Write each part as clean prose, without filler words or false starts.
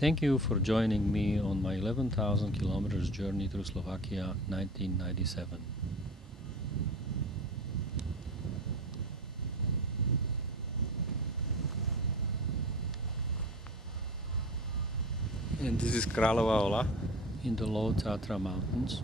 Thank you for joining me on my 11,000 kilometers journey through Slovakia 1997. And this is Králova Ola. In the Low Tatra Mountains.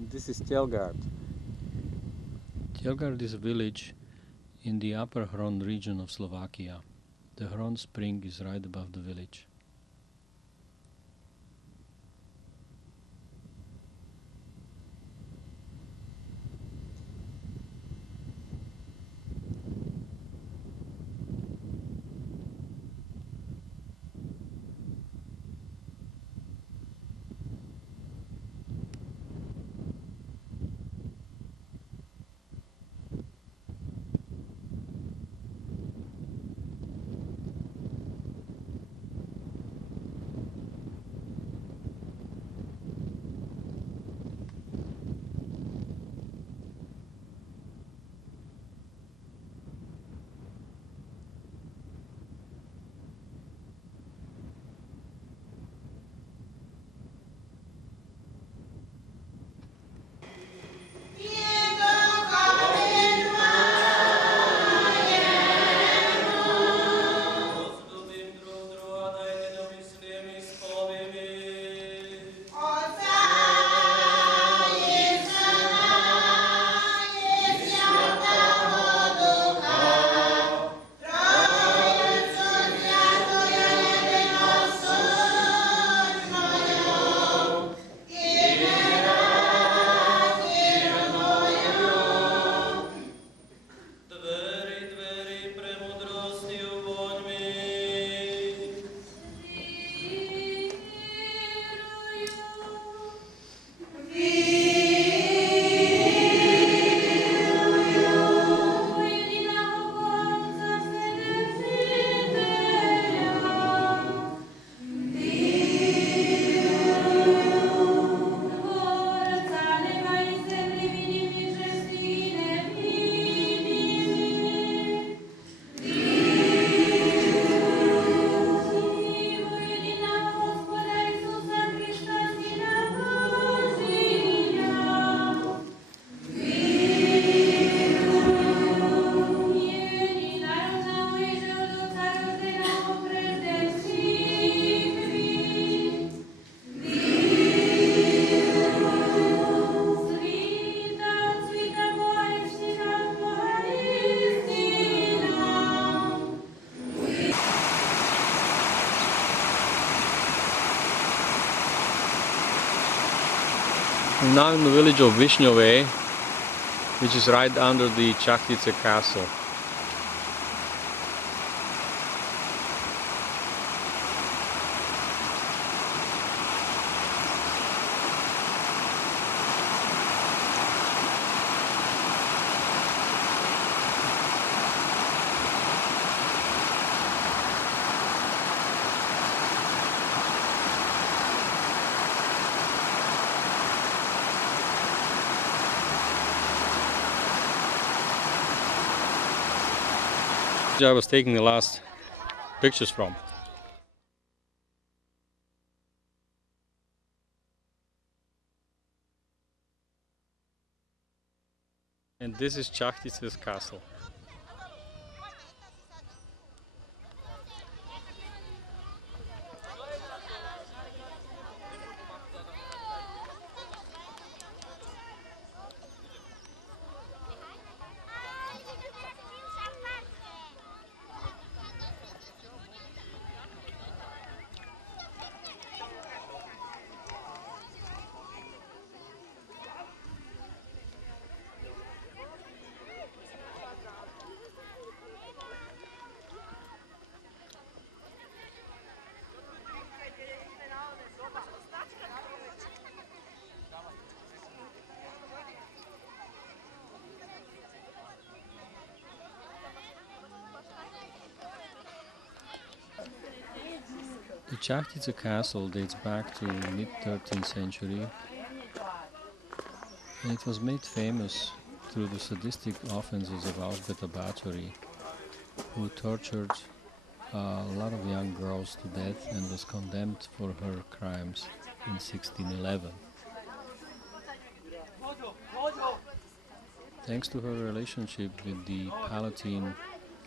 And this is Tjelgard. Tjelgard is a village in the upper Hron region of Slovakia. The Hron spring is right above the village. I'm now in the village of Višňové, which is right under the Čachtice castle. I was taking the last pictures from. And this is Čachtice's castle. Chachtice castle dates back to mid-13th century, and it was made famous through the sadistic offenses of Alžbeta Báthory, who tortured a lot of young girls to death and was condemned for her crimes in 1611. Thanks to her relationship with the Palatine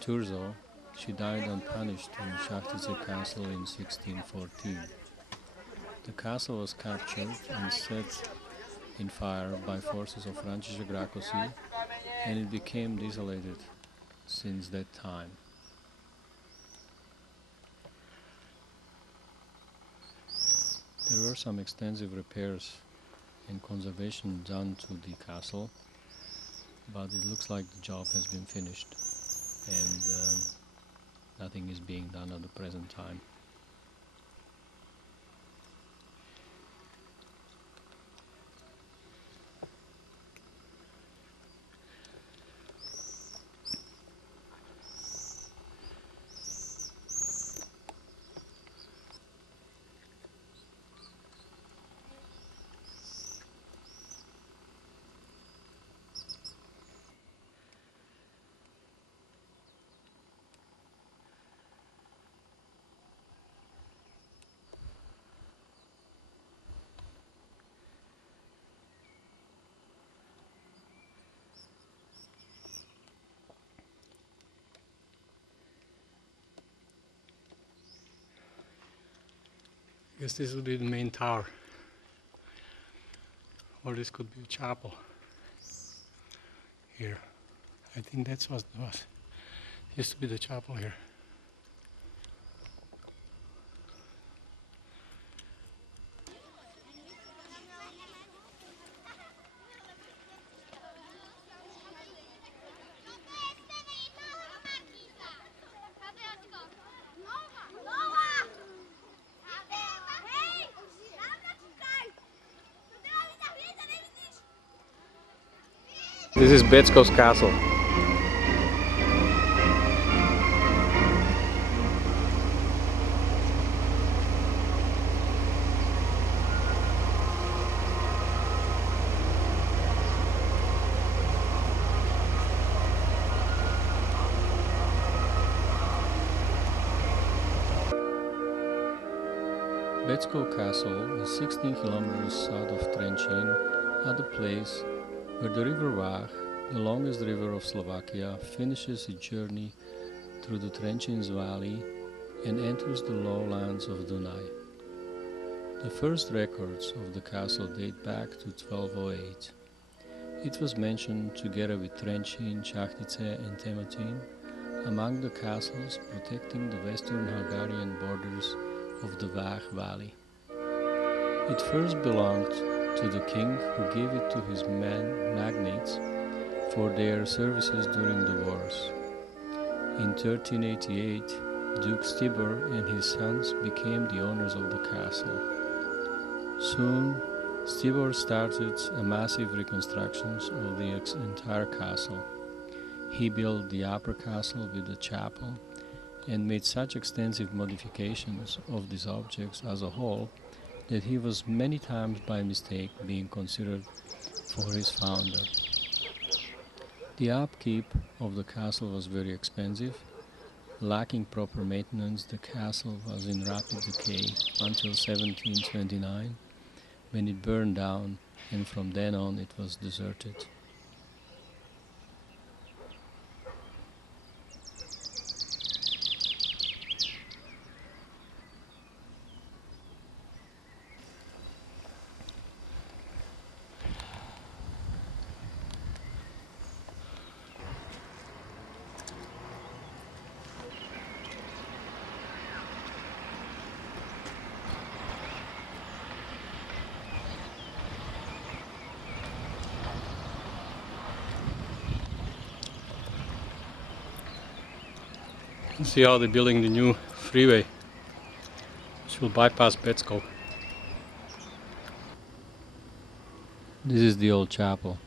Turzo, she died unpunished in Chachtice castle in 1614. The castle was captured and set in fire by forces of František Rákosi, and it became desolated since that time. There were some extensive repairs and conservation done to the castle, but it looks like the job has been finished and nothing is being done at the present time. I guess this would be the main tower. Or this could be a chapel here. I think that's what it was. Used to be the chapel here. This is Becko's castle. Becko Castle is 16 kilometers south of Trenčín, at the place where the river Vach, the longest river of Slovakia, finishes its journey through the Trenčín's valley and enters the lowlands of Dunaj. The first records of the castle date back to 1208. It was mentioned together with Trenčín, Chachtice and Temetin among the castles protecting the western Hungarian borders of the Vach Valley. It first belonged to the king, who gave it to his magnates for their services during the wars. In 1388, Duke Stibor and his sons became the owners of the castle. Soon, Stibor started a massive reconstruction of the entire castle. He built the upper castle with a chapel and made such extensive modifications of these objects as a whole that he was many times by mistake being considered for his founder. The upkeep of the castle was very expensive. Lacking proper maintenance, the castle was in rapid decay until 1729, when it burned down, and from then on it was deserted. See how they're building the new freeway, which will bypass Becko. This is the old chapel.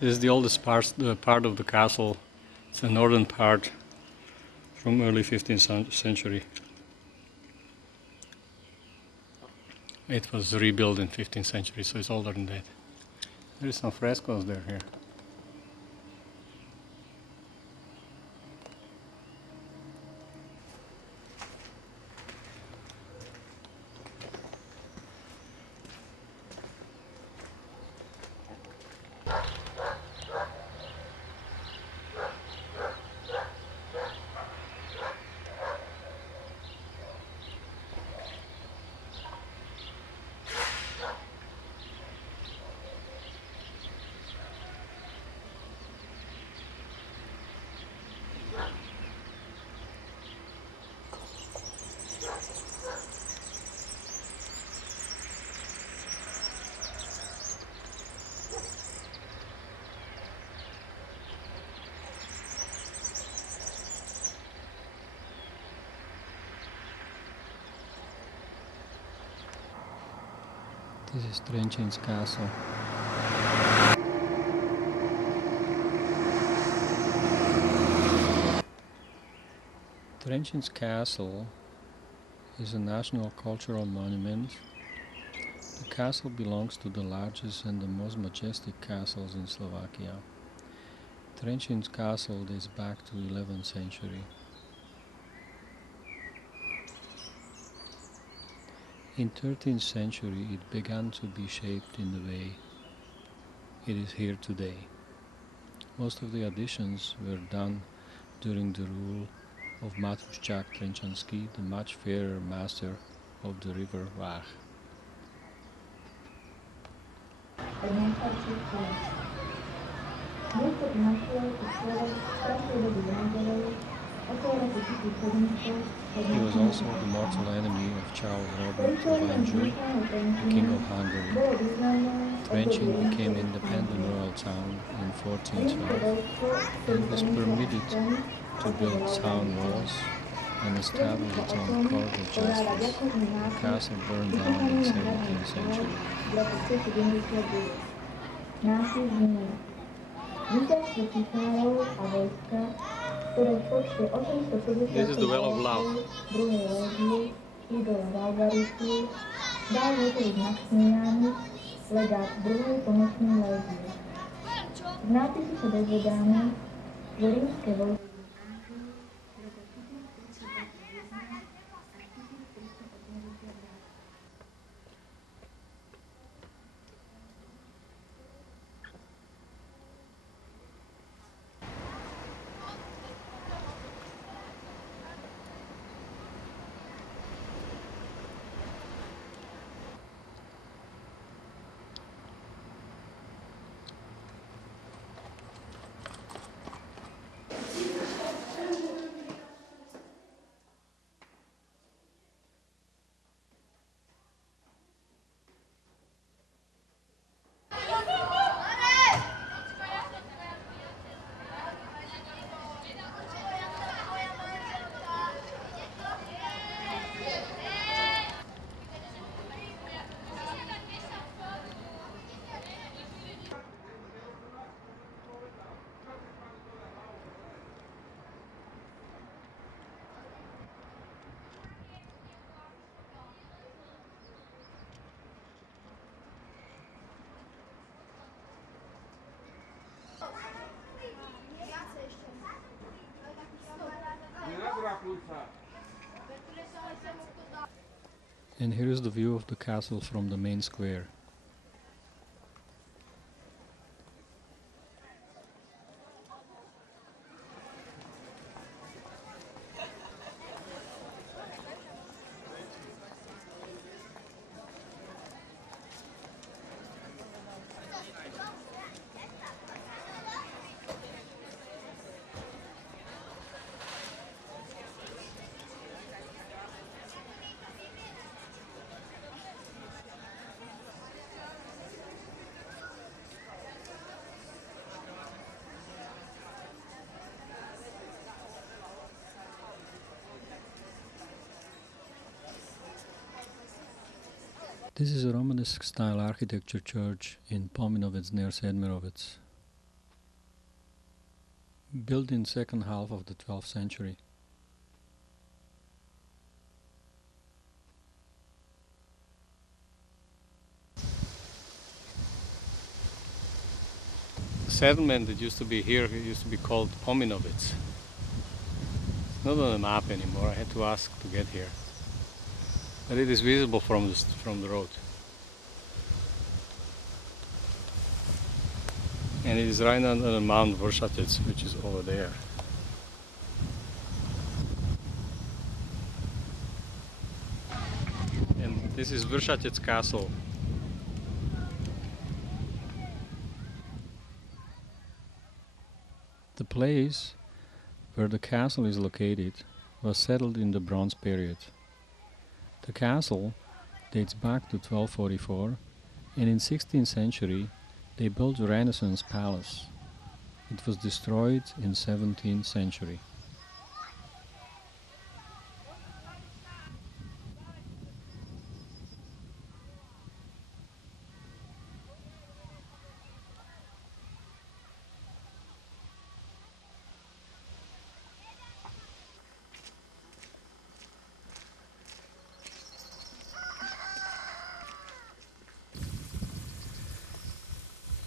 This is the oldest part of the castle. It's the northern part from early 15th century. It was rebuilt in 15th century, so it's older than that. There is some frescoes there here. This is Trenchin's castle. Trenchin's castle is a national cultural monument. The castle belongs to the largest and the most majestic castles in Slovakia. Trenchin's castle dates back to 11th century. In 13th century it began to be shaped in the way it is here today. Most of the additions were done during the rule of Matruszczak Trenchanski, the much fairer master of the river Vach. He was also the mortal enemy of Charles Robert of Anjou, the King of Hungary. Trenchin became an independent royal town in 1412 and was permitted to build town walls and establish its own court of justice. The castle burned down in 17th century. This is the Well of Love. And here is the view of the castle from the main square. This is a Romanesque style architecture church in Pominovec near Sedmerovec. built in second half of the 12th century. The settlement that used to be here used to be called Pominovitz. It's not on the map anymore. I had to ask to get here, but it is visible from the road, and it is right under Mount Vršatec, which is over there. And this is Vršatec Castle. The place where the castle is located was settled in the Bronze period. The castle dates back to 1244, and in 16th century they built a Renaissance palace. It was destroyed in 17th century.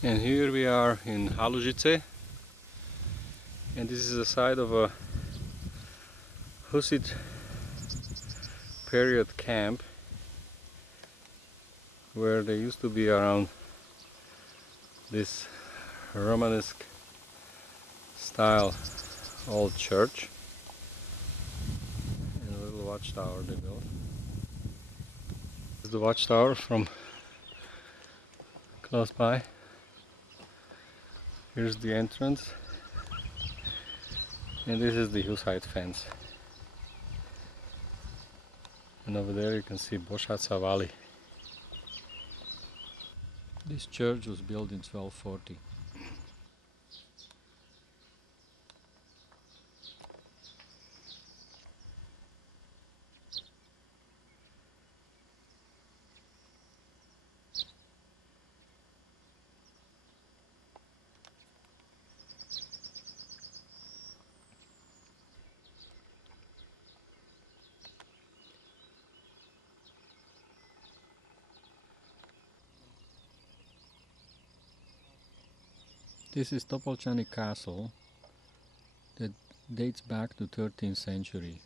And here we are in Halužice, and this is the site of a Hussite period camp where there used to be around this Romanesque style old church and a little watchtower they built. This is the watchtower from close by. Here's the entrance, and this is the Hussite fence. And over there you can see Bošaca Valley. This church was built in 1240. This is Topolčany Castle that dates back to 13th century.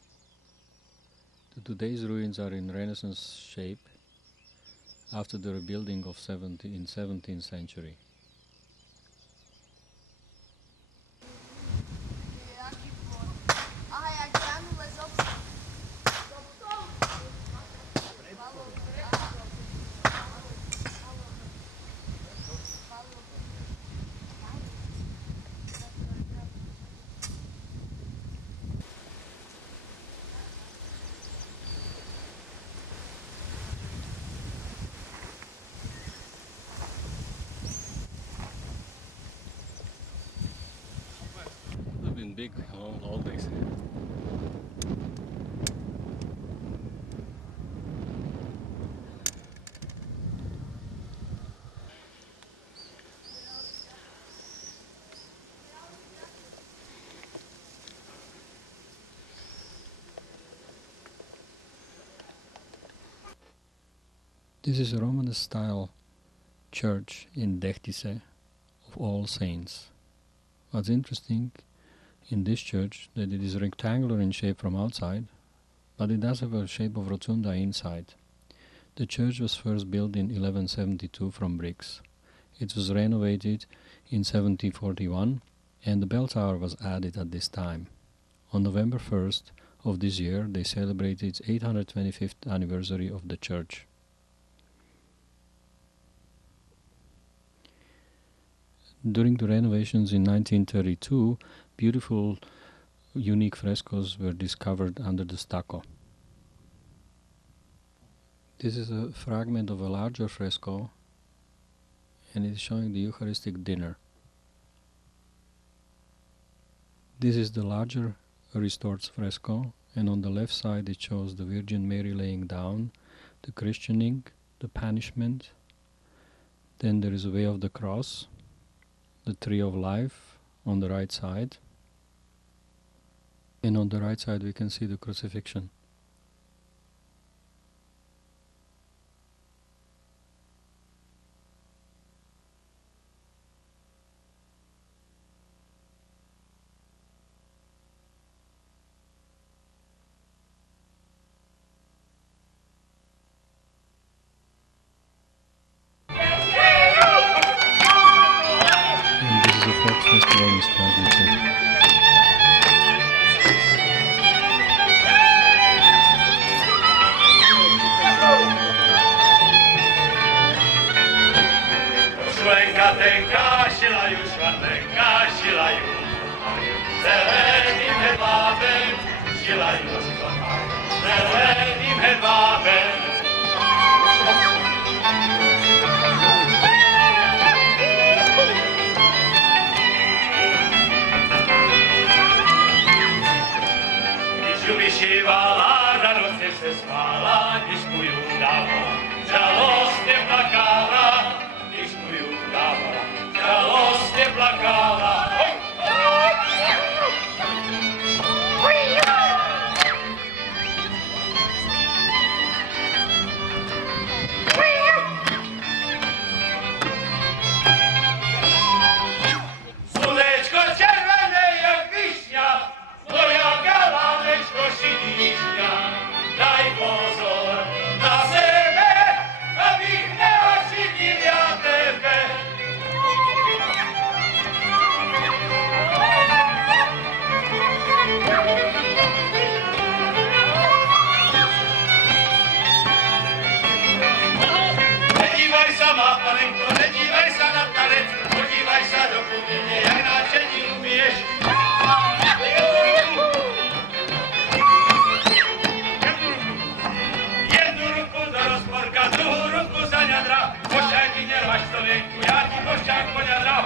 Today's ruins are in Renaissance shape after the rebuilding of in 17th century. They've been big all days. This is a Romanesque style church in Dechtice of All Saints. What's interesting in this church that it is rectangular in shape from outside, but it does have a shape of rotunda inside. The church was first built in 1172 from bricks. It was renovated in 1741 and the bell tower was added at this time. On November 1st of this year they celebrated its 825th anniversary of the church. During the renovations in 1932, beautiful, unique frescoes were discovered under the stucco. This is a fragment of a larger fresco, and it is showing the Eucharistic dinner. This is the larger restored fresco, and on the left side it shows the Virgin Mary laying down, the christening, the punishment. Then there is a way of the cross, the tree of life on the right side, And on the right side we can see the crucifixion. And this is a folk festival in Strasnice. Tenka silajú, švartenka silajú, zeleným hedvábem silajú, zeleným hedvábem. Když ju vyšívala, radostně se smála, když mu ju dávala, žalostně plakala, když mu ju dávala, žalostně plakala. Slunečko červené jak višňa, moja galánečko šidíšňa, daj pozor na sebe, abych neošidil ja tebe. Nedívaj sa, má panenko, nedívaj sa na tanec, podívaj sa do kuchyně, jak náčení umieš. Jednu ruku do rozporka, druhou ruku za ňadra, pošťáky nervaš člověku, já ti pošťák poňadra.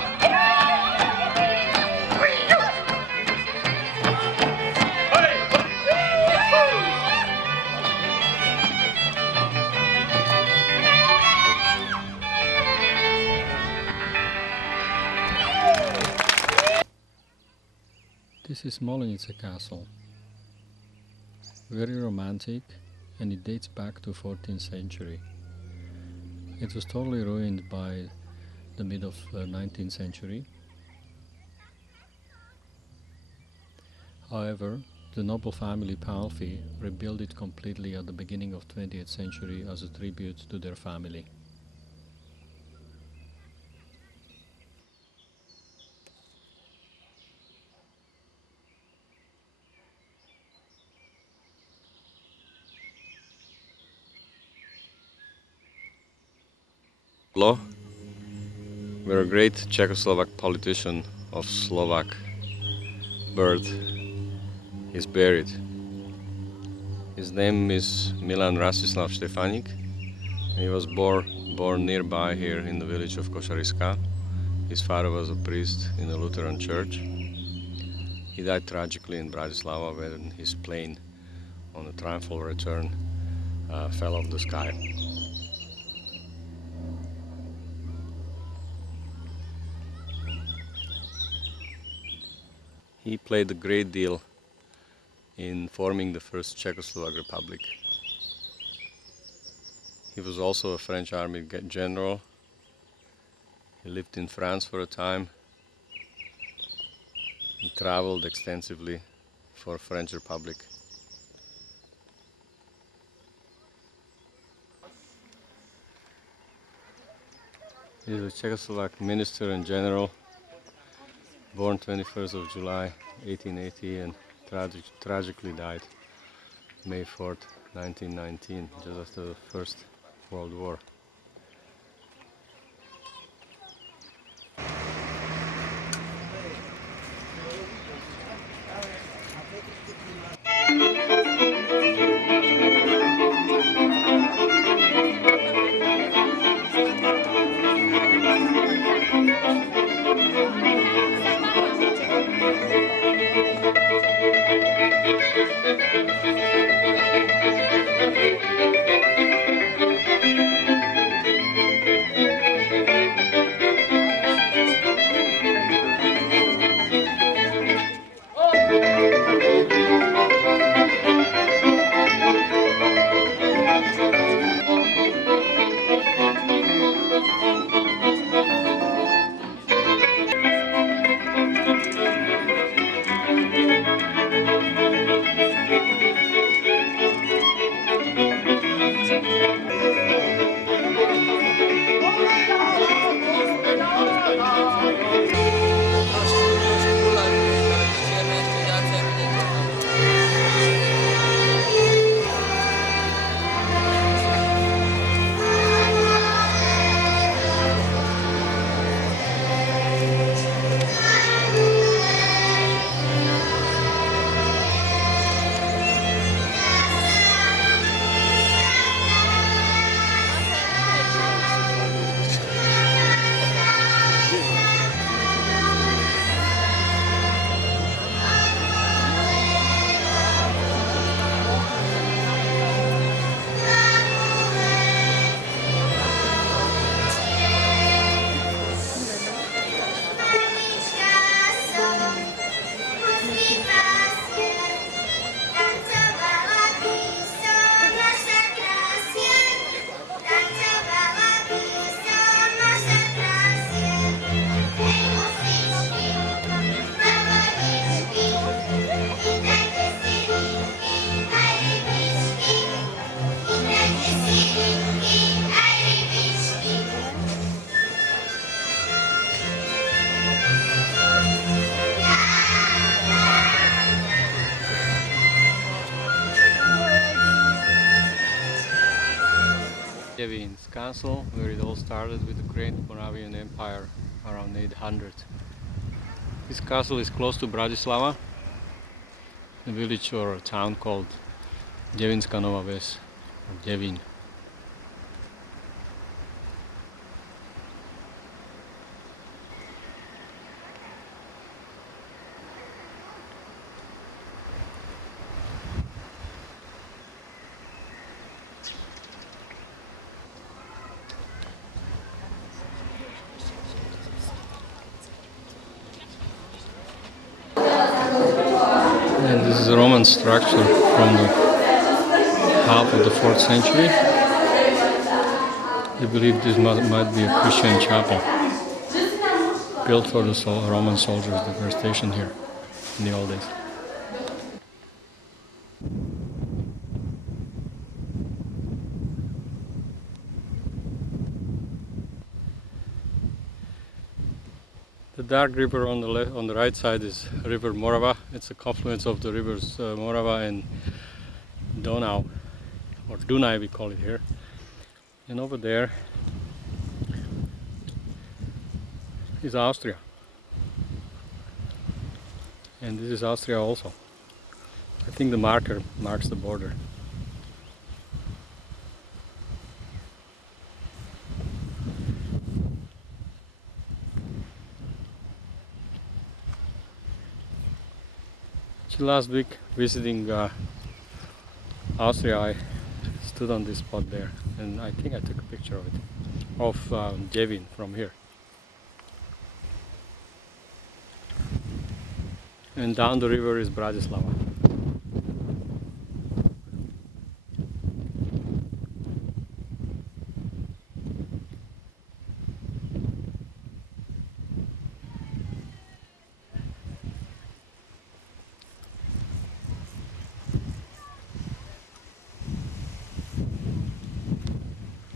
This is Smolenice Castle. Very romantic, and it dates back to 14th century. It was totally ruined by the mid of 19th century. However, the noble family Palfi rebuilt it completely at the beginning of 20th century as a tribute to their family. Where a great Czechoslovak politician of Slovak birth is buried. His name is Milan Rastislav Štefanik. He was born nearby here in the village of Košariska. His father was a priest in a Lutheran church. He died tragically in Bratislava when his plane on a triumphal return fell off the sky. He played a great deal in forming the first Czechoslovak Republic. He was also a French army general. He lived in France for a time. He traveled extensively for French Republic. He is a Czechoslovak minister and general, born 21st of July 1880 and tragically died May 4th, 1919, just after the First World War. castle where it all started with the great Moravian Empire around 800. This castle is close to Bratislava, a village or a town called Devinská Nová Ves, or Devin. And this is a Roman structure from the half of the 4th century. They believe this might be a Christian chapel built for the Roman soldiers that were stationed here in the old days. The dark river on the right side is River Morava. It's a confluence of the rivers Morava and Donau, or Dunaj we call it here. And over there is Austria. And this is Austria also. I think the marker marks the border. Last week visiting Austria, I stood on this spot there and I think I took a picture of it, of Devin from here. And down the river is Bratislava.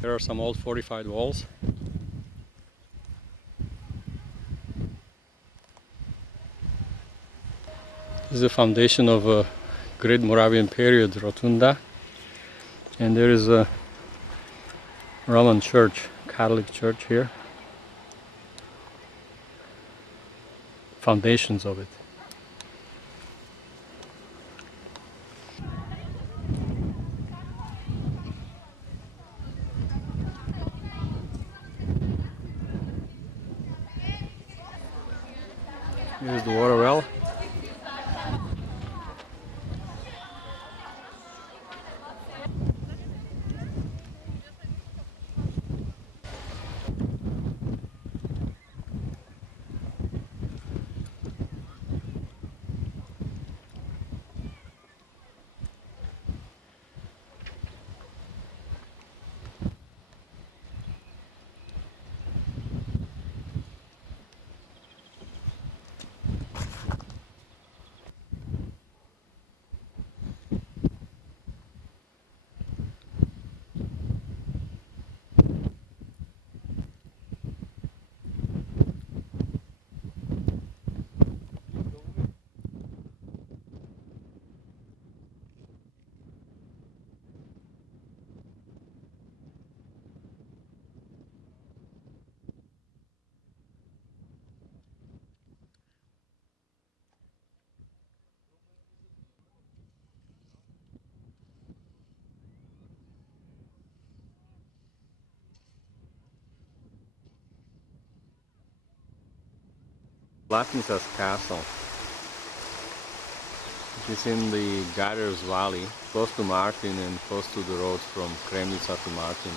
There are some old fortified walls. This is the foundation of a great Moravian period rotunda, and there is a Roman church, Catholic church here. Foundations of it. Here's the water well. Blatnica's castle. It is in the Garders Valley, close to Martin and close to the road from Kremnica to Martin.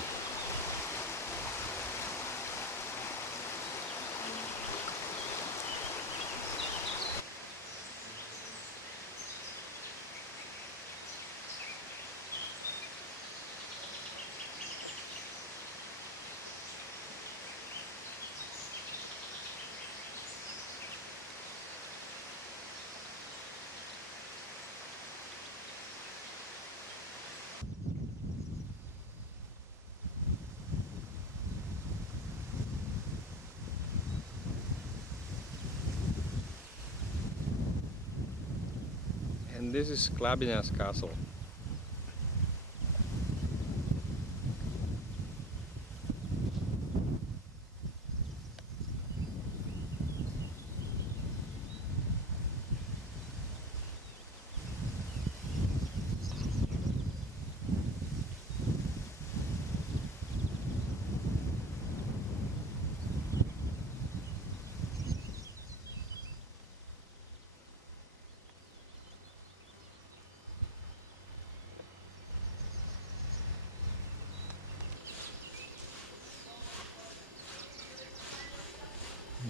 And this is Klabina's castle.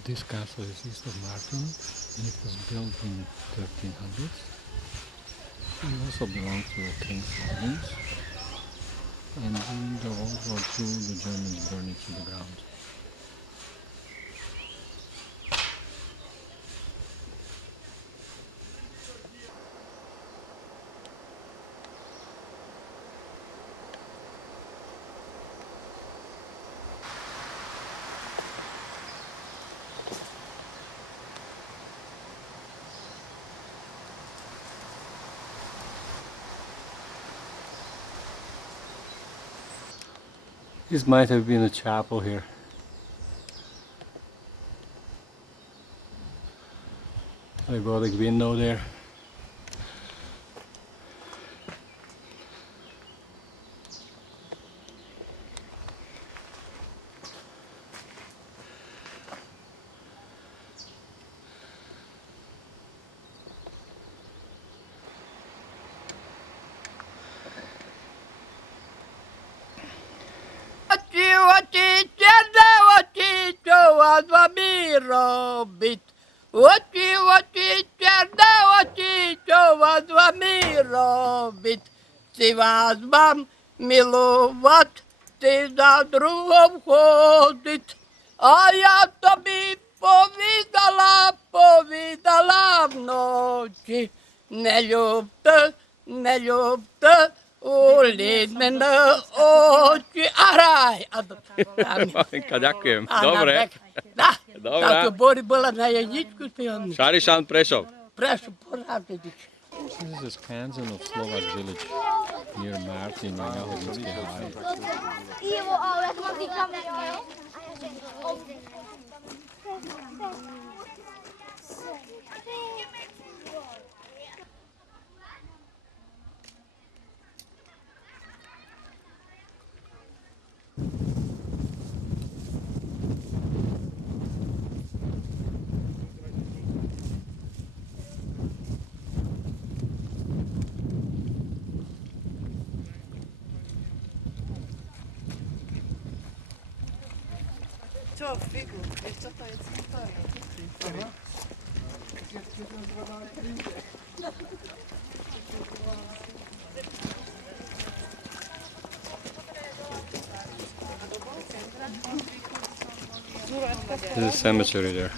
This castle is east of Martin and it was built in 1300s. It also belonged to the King's Lodgings, and during the World War II the Germans burned it to the ground. This might have been a chapel here. A Gothic window there. Ти вас вам милувати, ти за другом ходить, а я тобі повідала вночі, не любте у мене очі. Арай! Marinka, ďakujem. Dobre. Da, Dobre. táto Bori bola na jedničku, Šarišan Prešov. prešu poraditi. This is a scansion of Slovak village near Martin in Jahodinské háje. Ivo, ale ja tu mám tých kamerov. Čo, figu, vieš čo to je? Co to je? There's a cemetery there.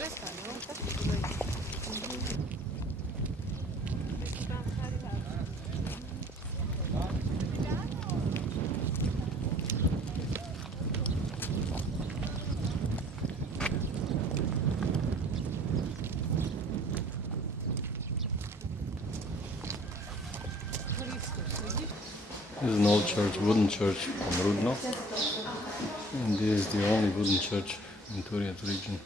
This is an old church, wooden church from Rudno, and this is the only wooden church in Turiat region.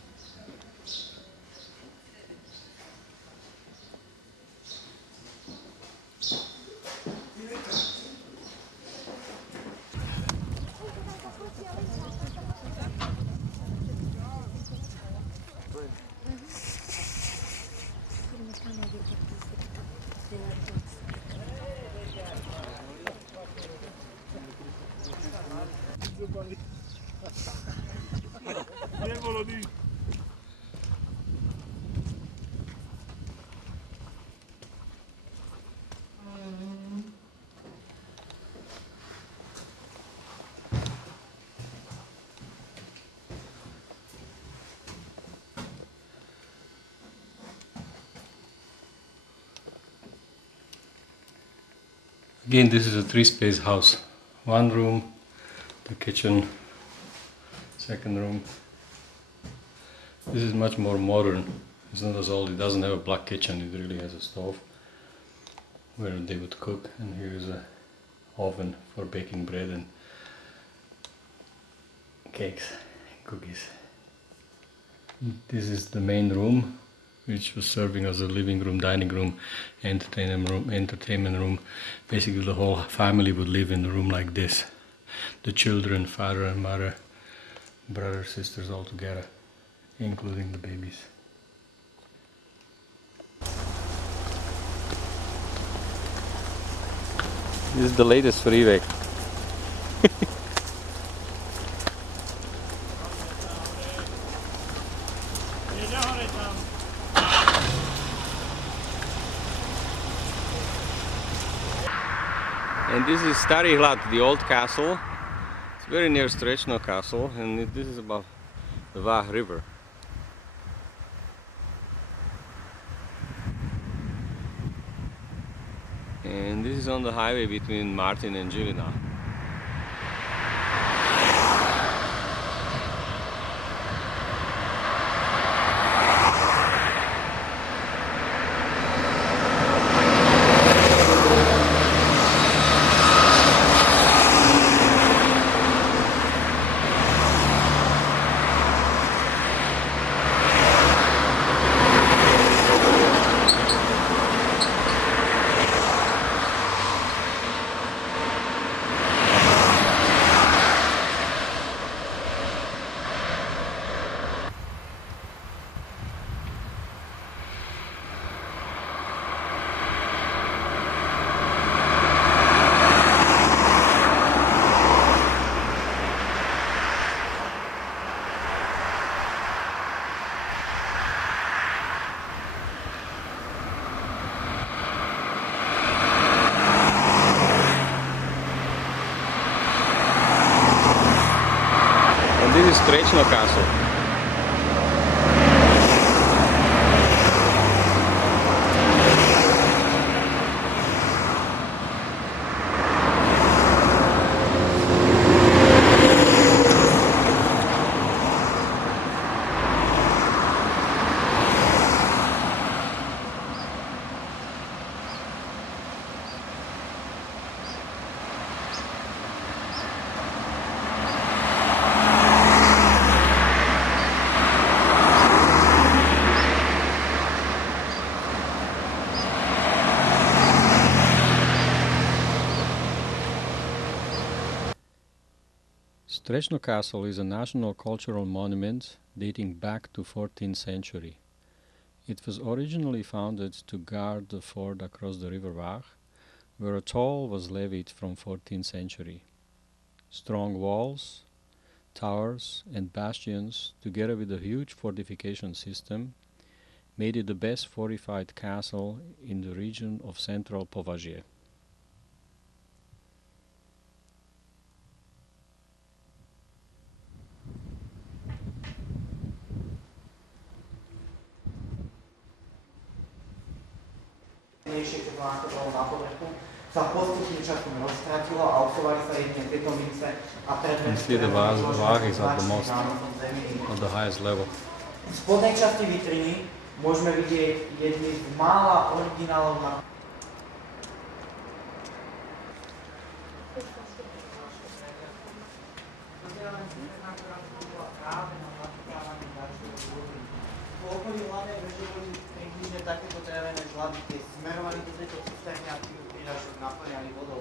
Again, this is a three-space house. One room, the kitchen, second room. This is much more modern. It's not as old. It doesn't have a black kitchen. It really has a stove where they would cook, and here is a oven for baking bread and cakes, cookies. This is the main room, which was serving as a living room, dining room, entertainment room. Basically the whole family would live in a room like this. The children, father and mother, brothers, sisters, all together, including the babies. This is the latest freeway. And this is Stari Hlad, the old castle. It's very near Strechno castle, and this is above the Vah river. And this is on the highway between Martin and Žilina. This is Strechno castle. Strechno Castle is a national cultural monument dating back to 14th century. It was originally founded to guard the ford across the river Vach, where a toll was levied from 14th century. Strong walls, towers and bastions, together with a huge fortification system, made it the best fortified castle in the region of central Považie. Keď to nachodilo na povrchu, sa postupným časom roztrátilo a obchovali sa jedine tieto mince a You see the Vach is at the highest level. V spodnej časti vitriny môžeme vidieť jedny z mála originálov na v okolí hlavnej veže boli približne takéto drevené žlaby, kde smerovali do tejto cisterny a tým príražok naplňali vodou.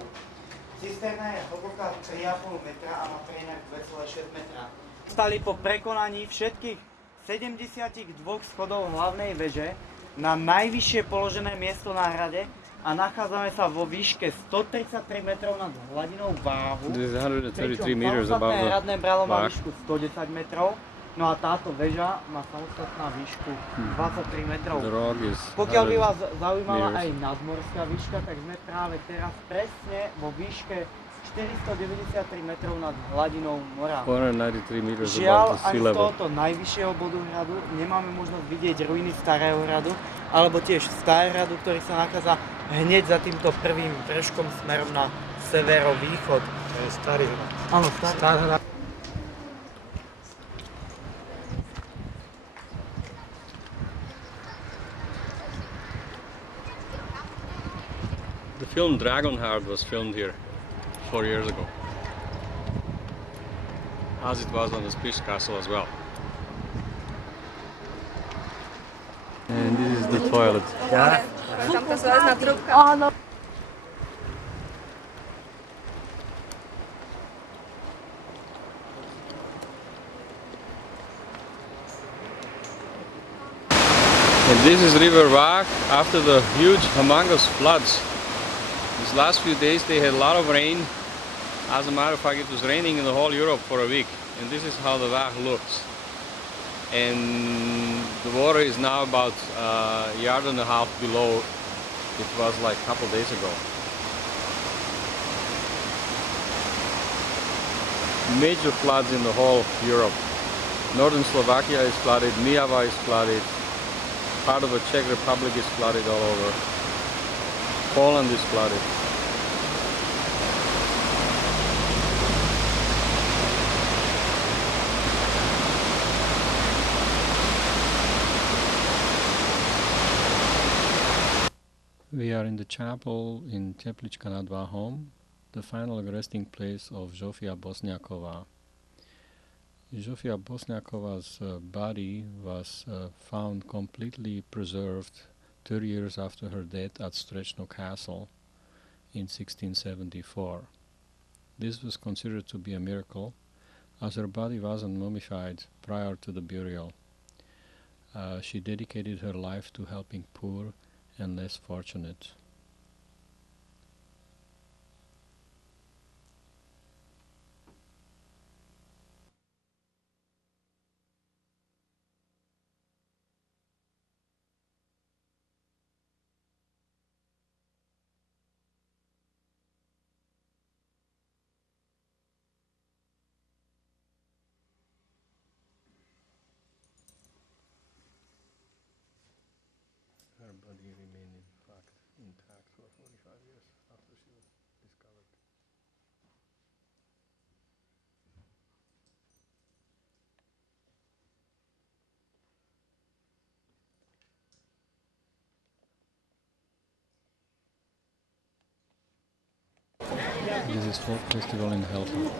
Cisterna je hlboká 3,5 metra a má priemer 2,6 metra. Stali po prekonaní všetkých 72 schodov hlavnej veže na najvyššie položené miesto na hrade a nachádzame sa vo výške 133 metrov nad hladinou Váhu. This is 133 meters above the hradné bralo má Vach. výšku 110 metrov. No a táto väža má samostatná výšku 23 metrov. The rock is Pokiaľ by vás zaujímala meters. aj nadmorská výška, tak sme práve teraz presne vo výške 493 metrov nad hladinou mora. 493 meters Žiaľ, above the aj sea z level. tohoto najvyššieho bodu hradu nemáme možnosť vidieť ruiny starého hradu, alebo tiež starého hradu, ktorý sa nachádza hneď za týmto prvým vrškom smerom na severovýchod. To je starý hrad. Áno, starý hrad. The film Dragonheart was filmed here 4 years ago, as it was on the Spiš castle as well. And this is the toilet. Tam tá železná trúbka. Áno. And this is River Vach after the huge, humongous floods. These last few days they had a lot of rain. As a matter of fact, it was raining in the whole Europe for a week. And this is how the Vach looks. and the water is now about a yard and a half below it was like a couple days ago. Major floods in the whole of Europe. Northern Slovakia is flooded, Mijava is flooded, part of the Czech Republic is flooded all over, Poland is flooded. We are in the chapel in Teplička nad Váhom, the final resting place of Zsofia Bosniakova. Zsofia Bosniakova's body was found completely preserved 30 years after her death at Strechno Castle in 1674. This was considered to be a miracle, as her body wasn't mummified prior to the burial. She dedicated her life to helping poor and less fortunate. Her body remained intact for 45 years after she was discovered. This is folk festival in Helpa.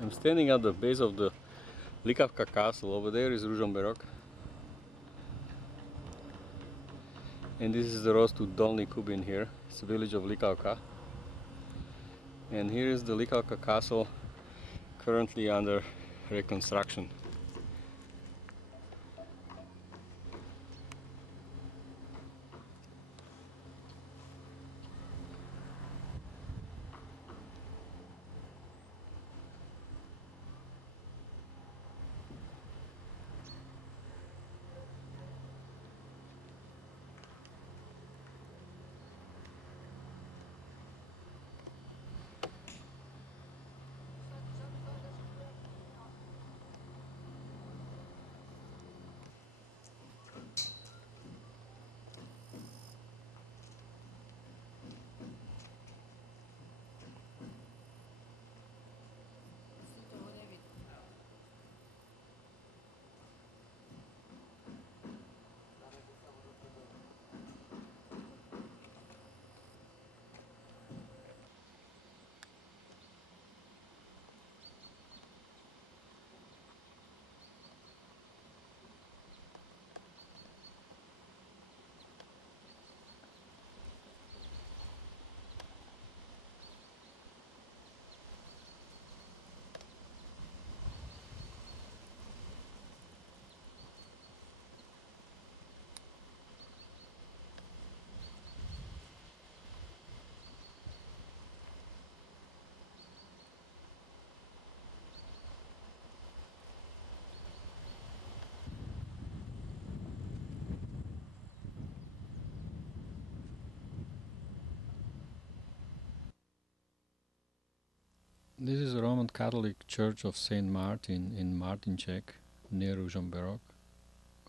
I'm standing at the base of the Likavka castle. Over there is Ružomberok. And this is the road to Dolny Kubin here. It's the village of Likavka. And here is the Likavka castle, currently under reconstruction. This is the Roman Catholic Church of Saint Martin in Martinček, near Ružomberok,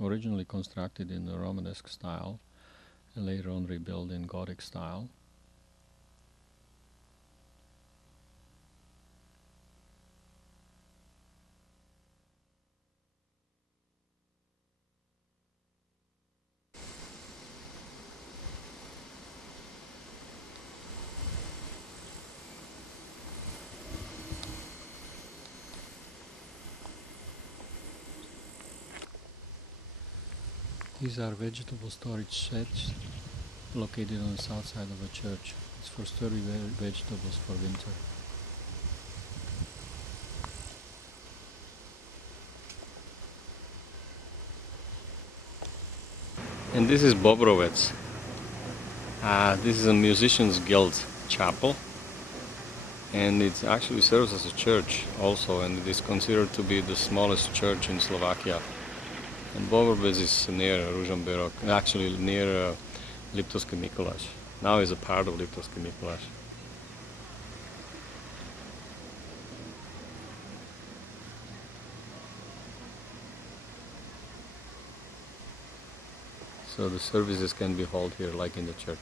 originally constructed in the Romanesque style and later on rebuilt in Gothic style. These are vegetable storage sheds located on the south side of the church. It's for storing vegetables for winter. And this is Bobrovec. This is a musicians guild chapel, and it actually serves as a church also, and it is considered to be the smallest church in Slovakia. And Bobrovec is near Ružomberok, actually near Liptovský Mikuláš. Now is a part of Liptovský Mikuláš. So the services can be held here like in the church.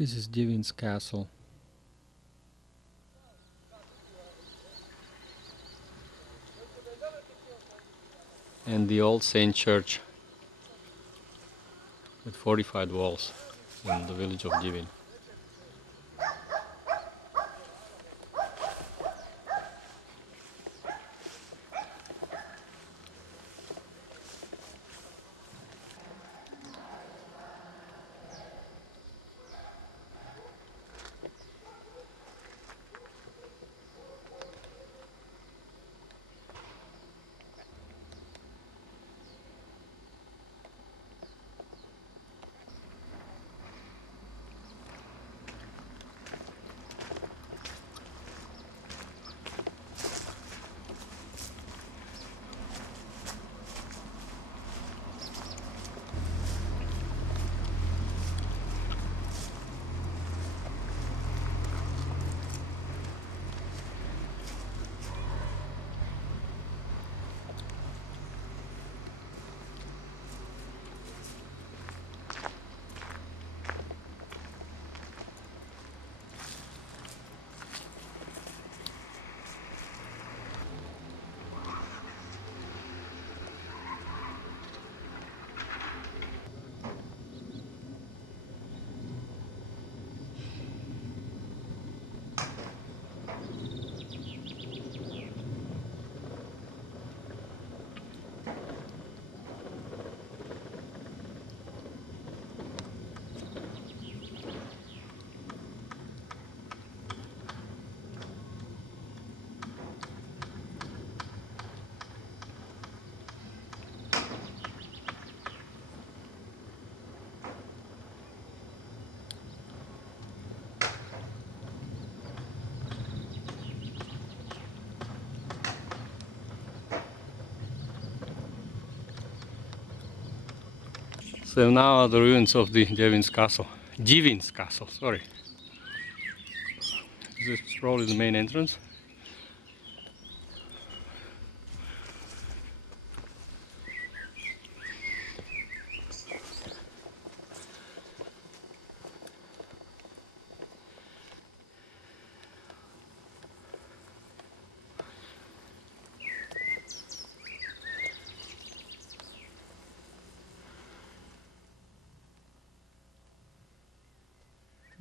This is Divin's castle. And the old Saint Church with fortified walls in the village of Divin. So now are the ruins of the Divin's castle, sorry. This is probably the main entrance.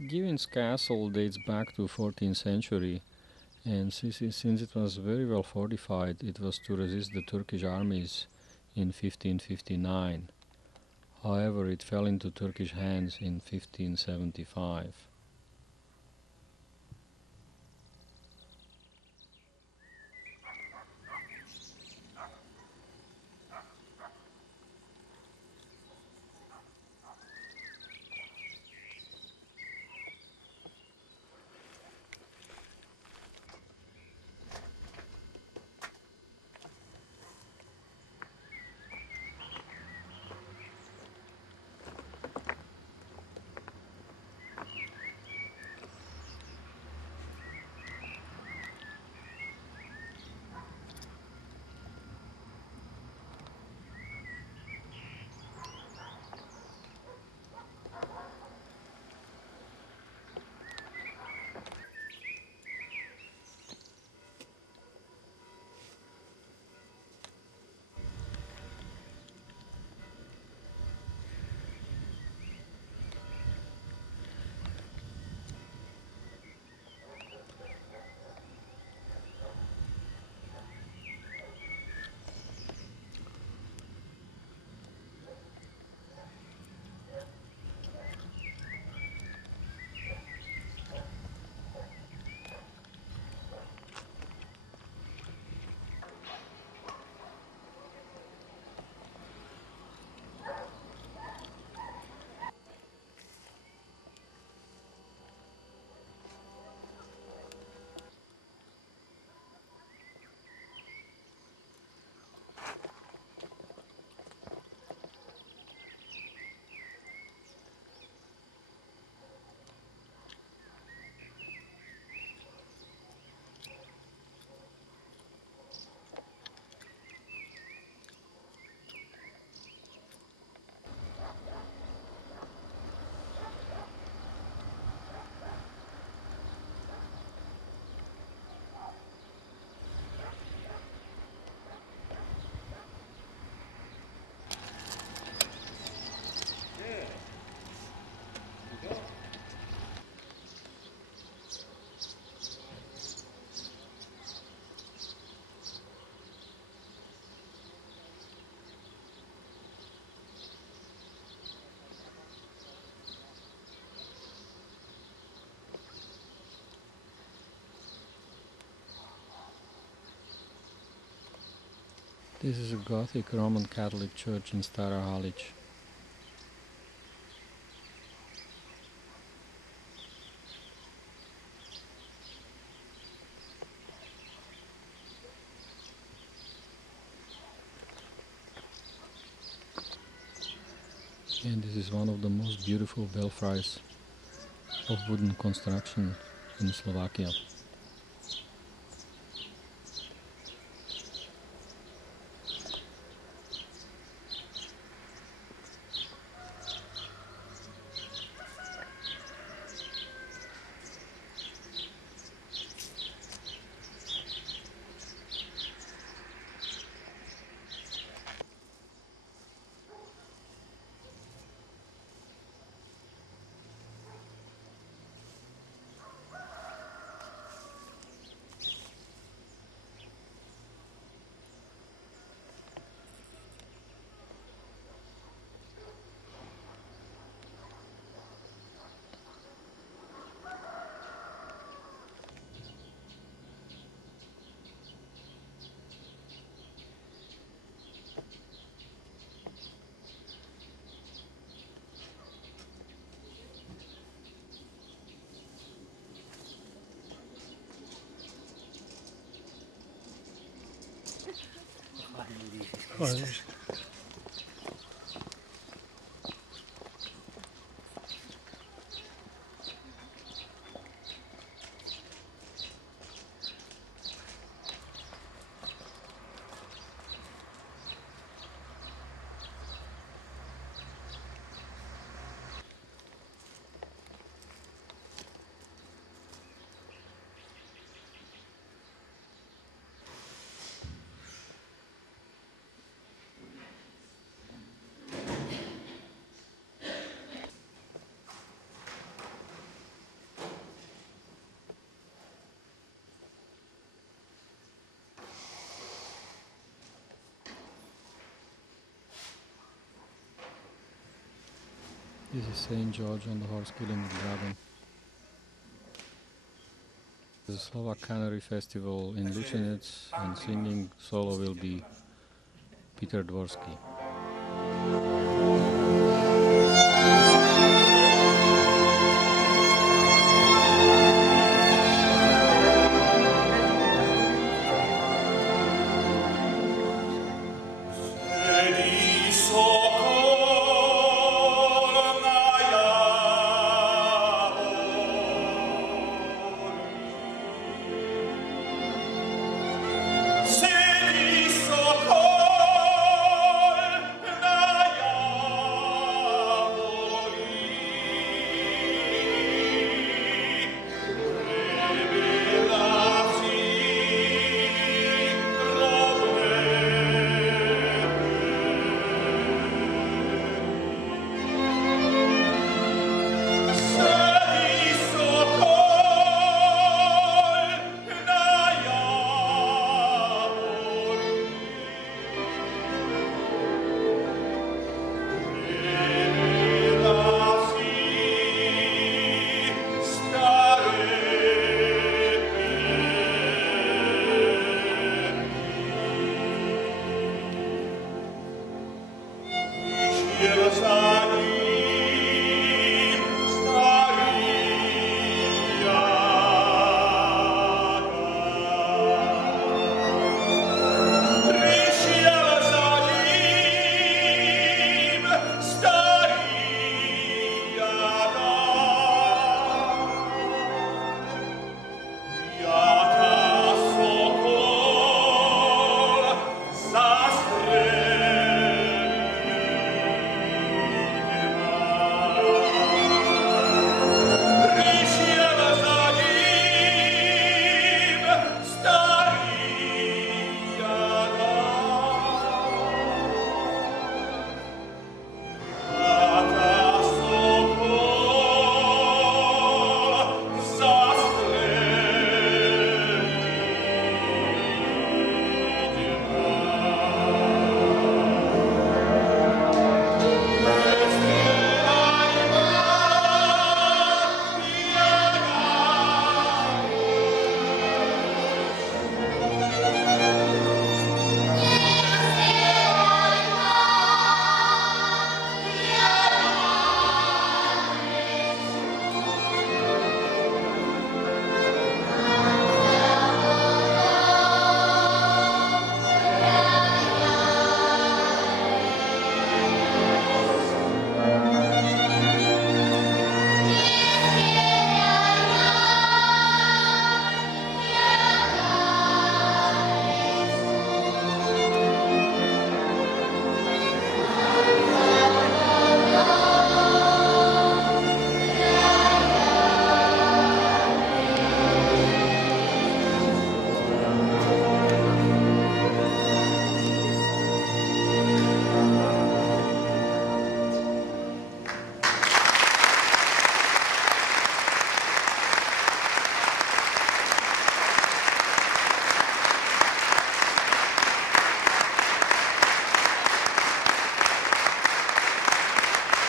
Given's castle dates back to 14th century, and since it was very well fortified, it was to resist the Turkish armies in 1559. However, it fell into Turkish hands in 1575. This is a Gothic Roman Catholic church in Stara Halic. And this is one of the most beautiful belfries of wooden construction in Slovakia. This is Saint George on the horse killing the dragon. The Slovak Cannery Festival in Lucenec, and singing solo will be Peter Dvorsky.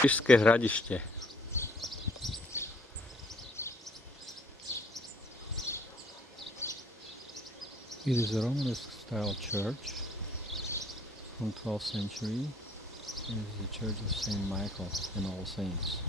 Spišské hradište. It is a Romanesque style church from 12th century. It is the Church of Saint Michael and All Saints.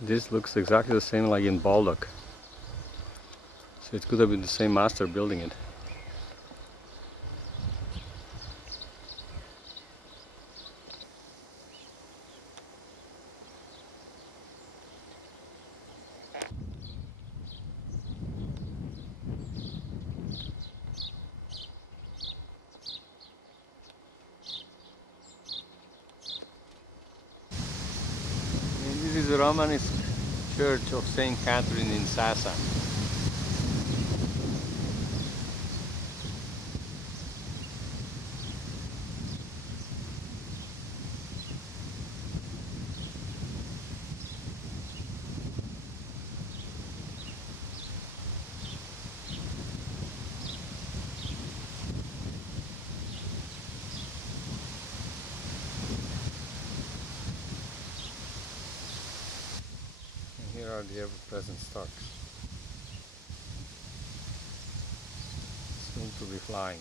This looks exactly the same like in Baldock. So it could have been the same master building it. the Romanist church of Saint Catherine in Sasa. And here are the ever-present storks, soon to be flying.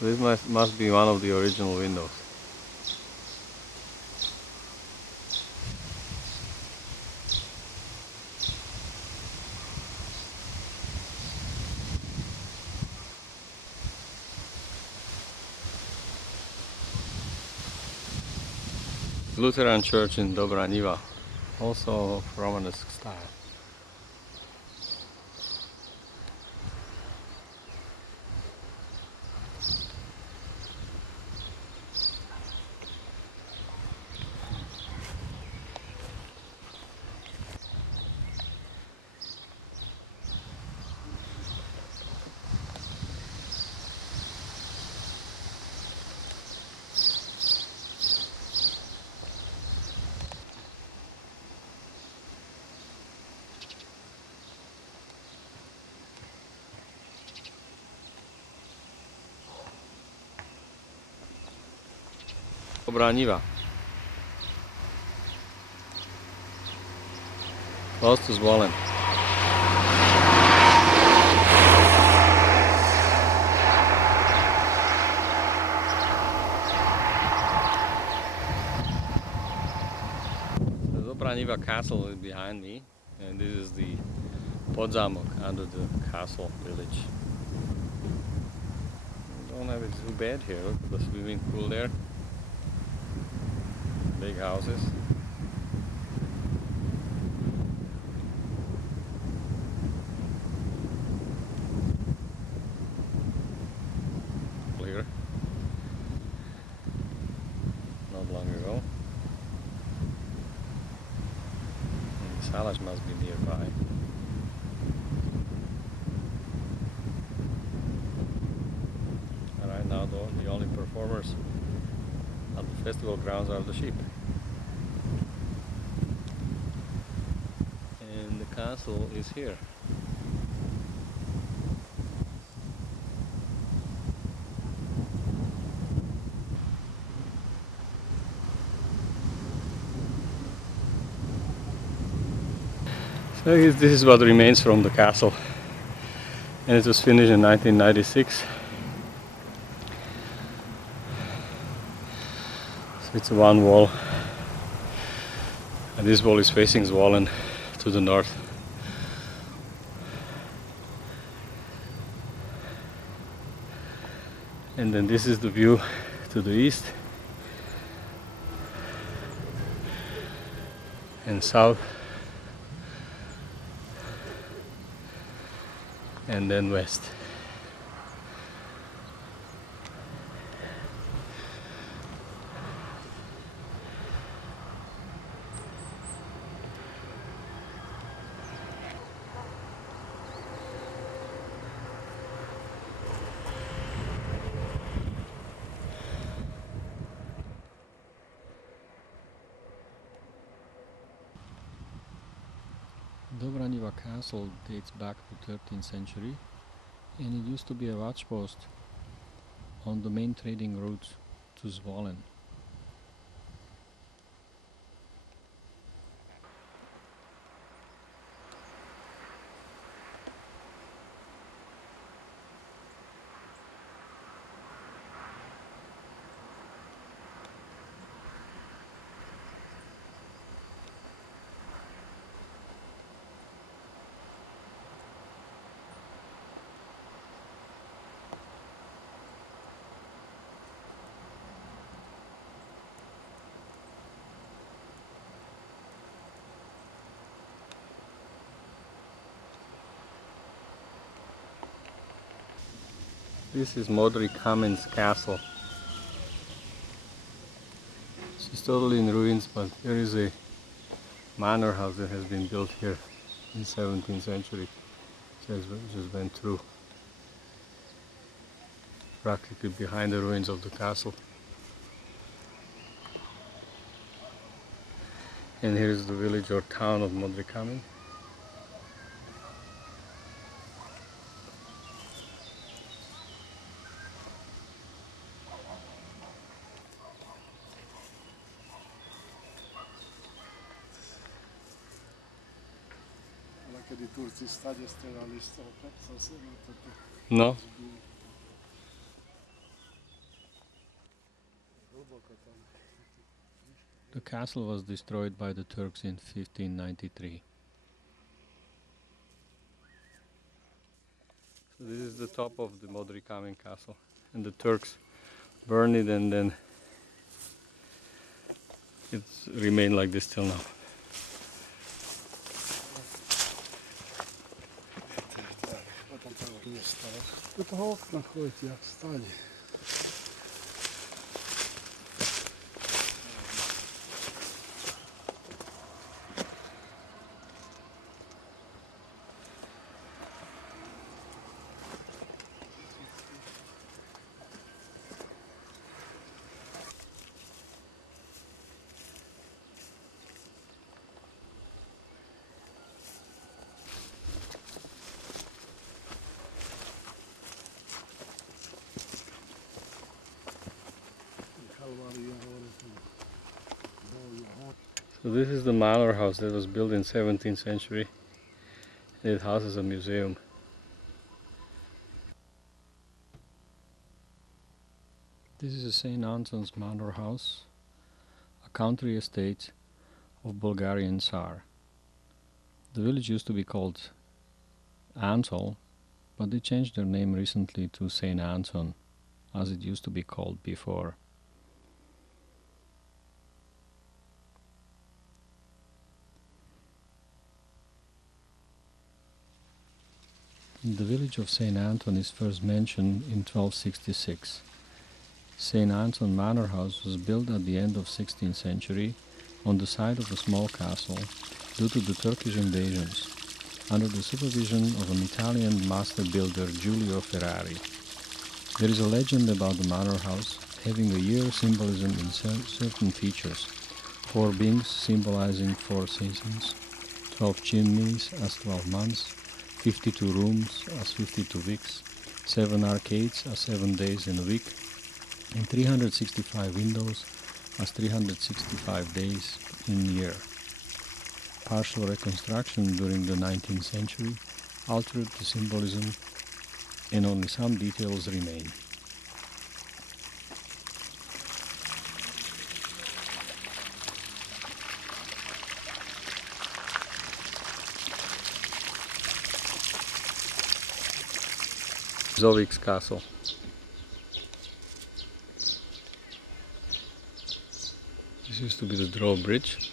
This must be one of the original windows. Lutheran church in Dobra Niva, also of Romanesque style. Dobra Niva, close to Zvolen. The Dobra Niva castle is behind me, and this is the Podzamok under the castle village. Don't have it too bad here. Look at the swimming pool there. Big houses. Here. Not long ago. And the Salash must be nearby. And right now though, the only performers at the festival grounds are the sheep. And the castle is here. So this is what remains from the castle, and it was finished in 1996. So it's one wall, and this wall is facing Zvolen to the north. And then this is the view to the east and south, and then west. Dobra Niva castle dates back to 13th century, and it used to be a watch post on the main trading route to Zvolen. This is Modri Kamen's castle. It's totally in ruins, but there is a manor house that has been built here in 17th century. Just went through practically behind the ruins of the castle. And here is the village or town of Modri Kamen. Kedy Turci stade strieľali z toho kopca sem, toto No, hlboko tam. The castle was destroyed by the Turks in 1593. so this is the top of the Modri Kamen castle. And the Turks burned it, and then it's remained like this till now. Potom treba tu stať. Do toho okna choďte a stať. So this is the manor house that was built in 17th century. It houses a museum. This is a St. Anton's manor house, a country estate of Bulgarian Tsar. The village used to be called Antol, but they changed their name recently to St. Anton, as it used to be called before. The village of St. Anton is first mentioned in 1266. St. Anton Manor House was built at the end of 16th century on the site of a small castle due to the Turkish invasions, under the supervision of an Italian master builder Giulio Ferrari. There is a legend about the manor house having a year symbolism in certain features: 4 beams symbolizing 4 seasons, 12 chimneys as 12 months, 52 rooms as 52 weeks, 7 arcades as 7 days in a week, and 365 windows as 365 days in a year. Partial reconstruction during the 19th century altered the symbolism, and only some details remain. Zovik's castle. This used to be the drawbridge.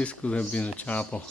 This could have been a chapel.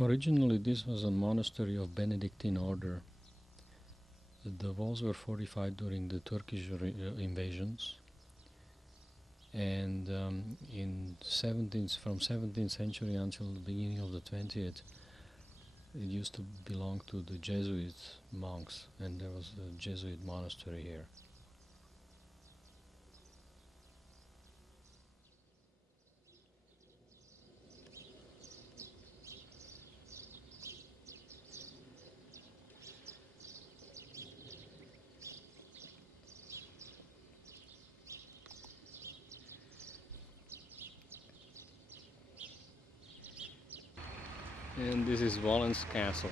Originally, this was a monastery of Benedictine order. The walls were fortified during the Turkish invasions, and from 17th century until the beginning of the 20th, it used to belong to the Jesuit monks, and there was a Jesuit monastery here. And this is Wolen's castle.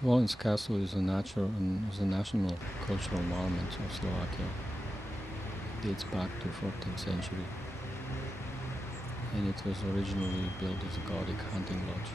Wolen's castle is a national cultural monument of Slovakia. It dates back to 14th century, and it was originally built as a Gothic hunting lodge.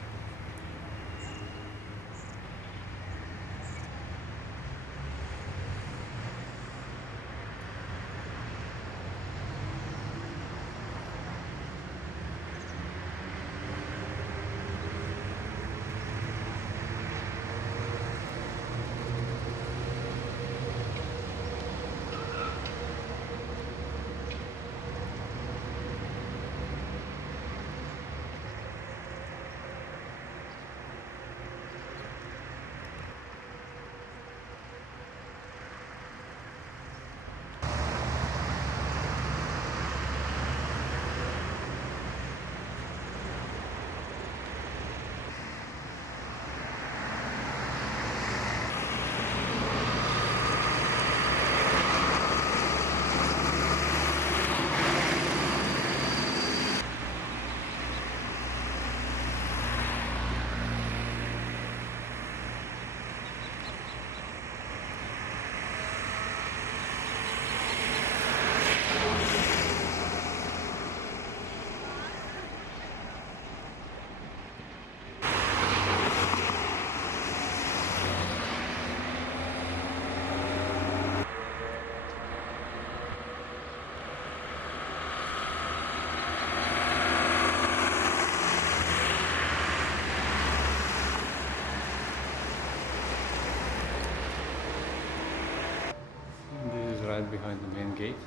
This is right behind the main gate.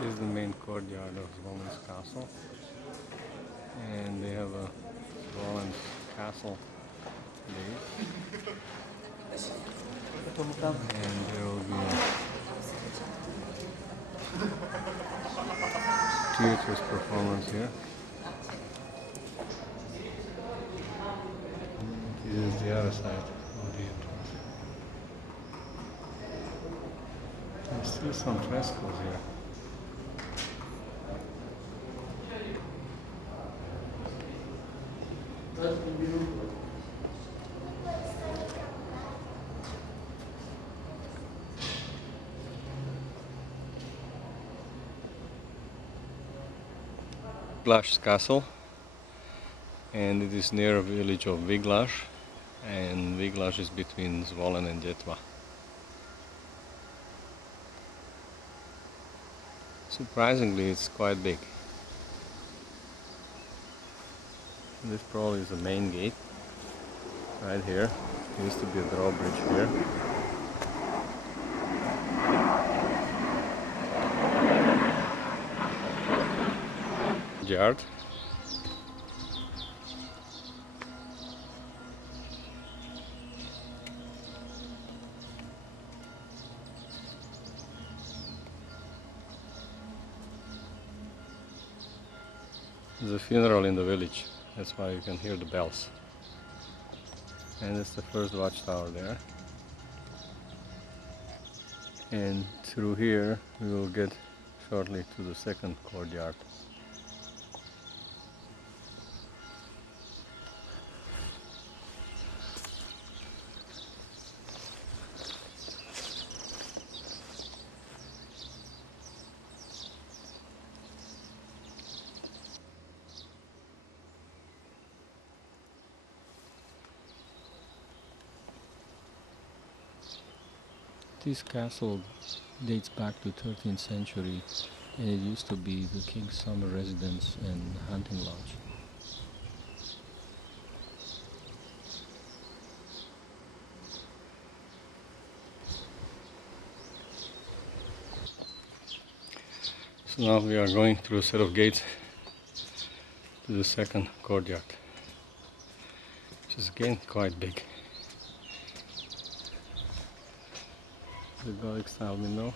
This is the main courtyard of Wolen's castle, and they have a Wolen's castle gate, and there will be a theater's performance here. This is the other side of the entrance. There's still some frescoes here. Blaž's castle, and it is near a village of Viglaž, and Viglaž is between Zvolen and Detva. Surprisingly, it's quite big. This probably is the main gate. Right here. There used to be a drawbridge here. Yard. There's a funeral in the village. That's why you can hear the bells. And it's the first watchtower there. And through here we will get shortly to the second courtyard. This castle dates back to 13th century and it used to be the king's summer residence and hunting lodge. So now we are going through a set of gates to the second courtyard, which is again quite big. The Gothic style window.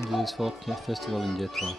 And this is folk festival in Detva.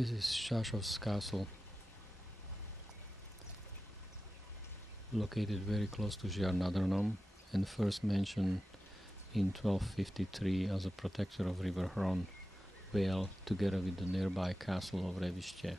This is Shashov's castle, located very close to Žiarnadrnom and first mentioned in 1253 as a protector of River Hron, Vale, together with the nearby castle of Revište.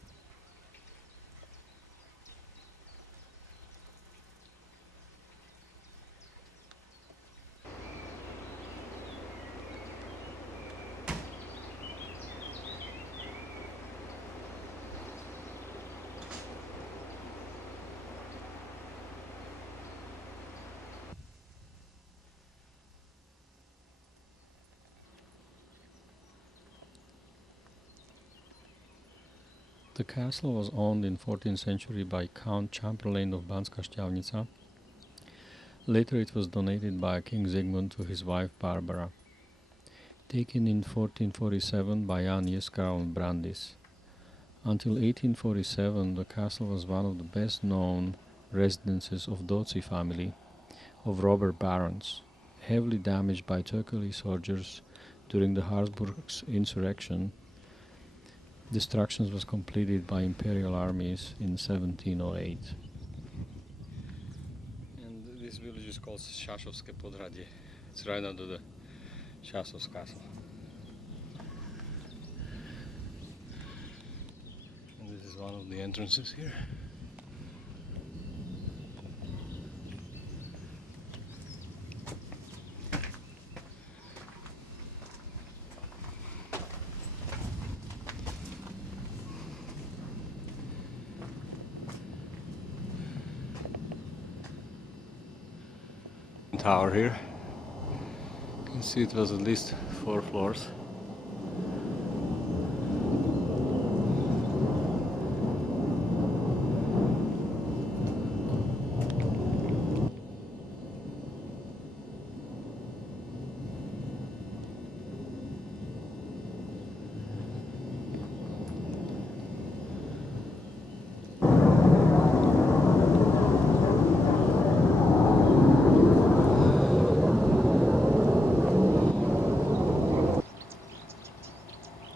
The castle was owned in 14th century by Count Chamberlain of Banská Štiavnica. Later it was donated by King Zigmund to his wife Barbara. Taken in 1447 by Jan Jeska of Brandis. Until 1847 the castle was one of the best known residences of Doci family, of robber barons, heavily damaged by Turkish soldiers during the Habsburg insurrection. Destruction was completed by imperial armies in 1708. And this village is called Šašovské Podhradie. It's right under the Šašov's castle. And this is one of the entrances here. Tower here. You can see it was at least 4 floors.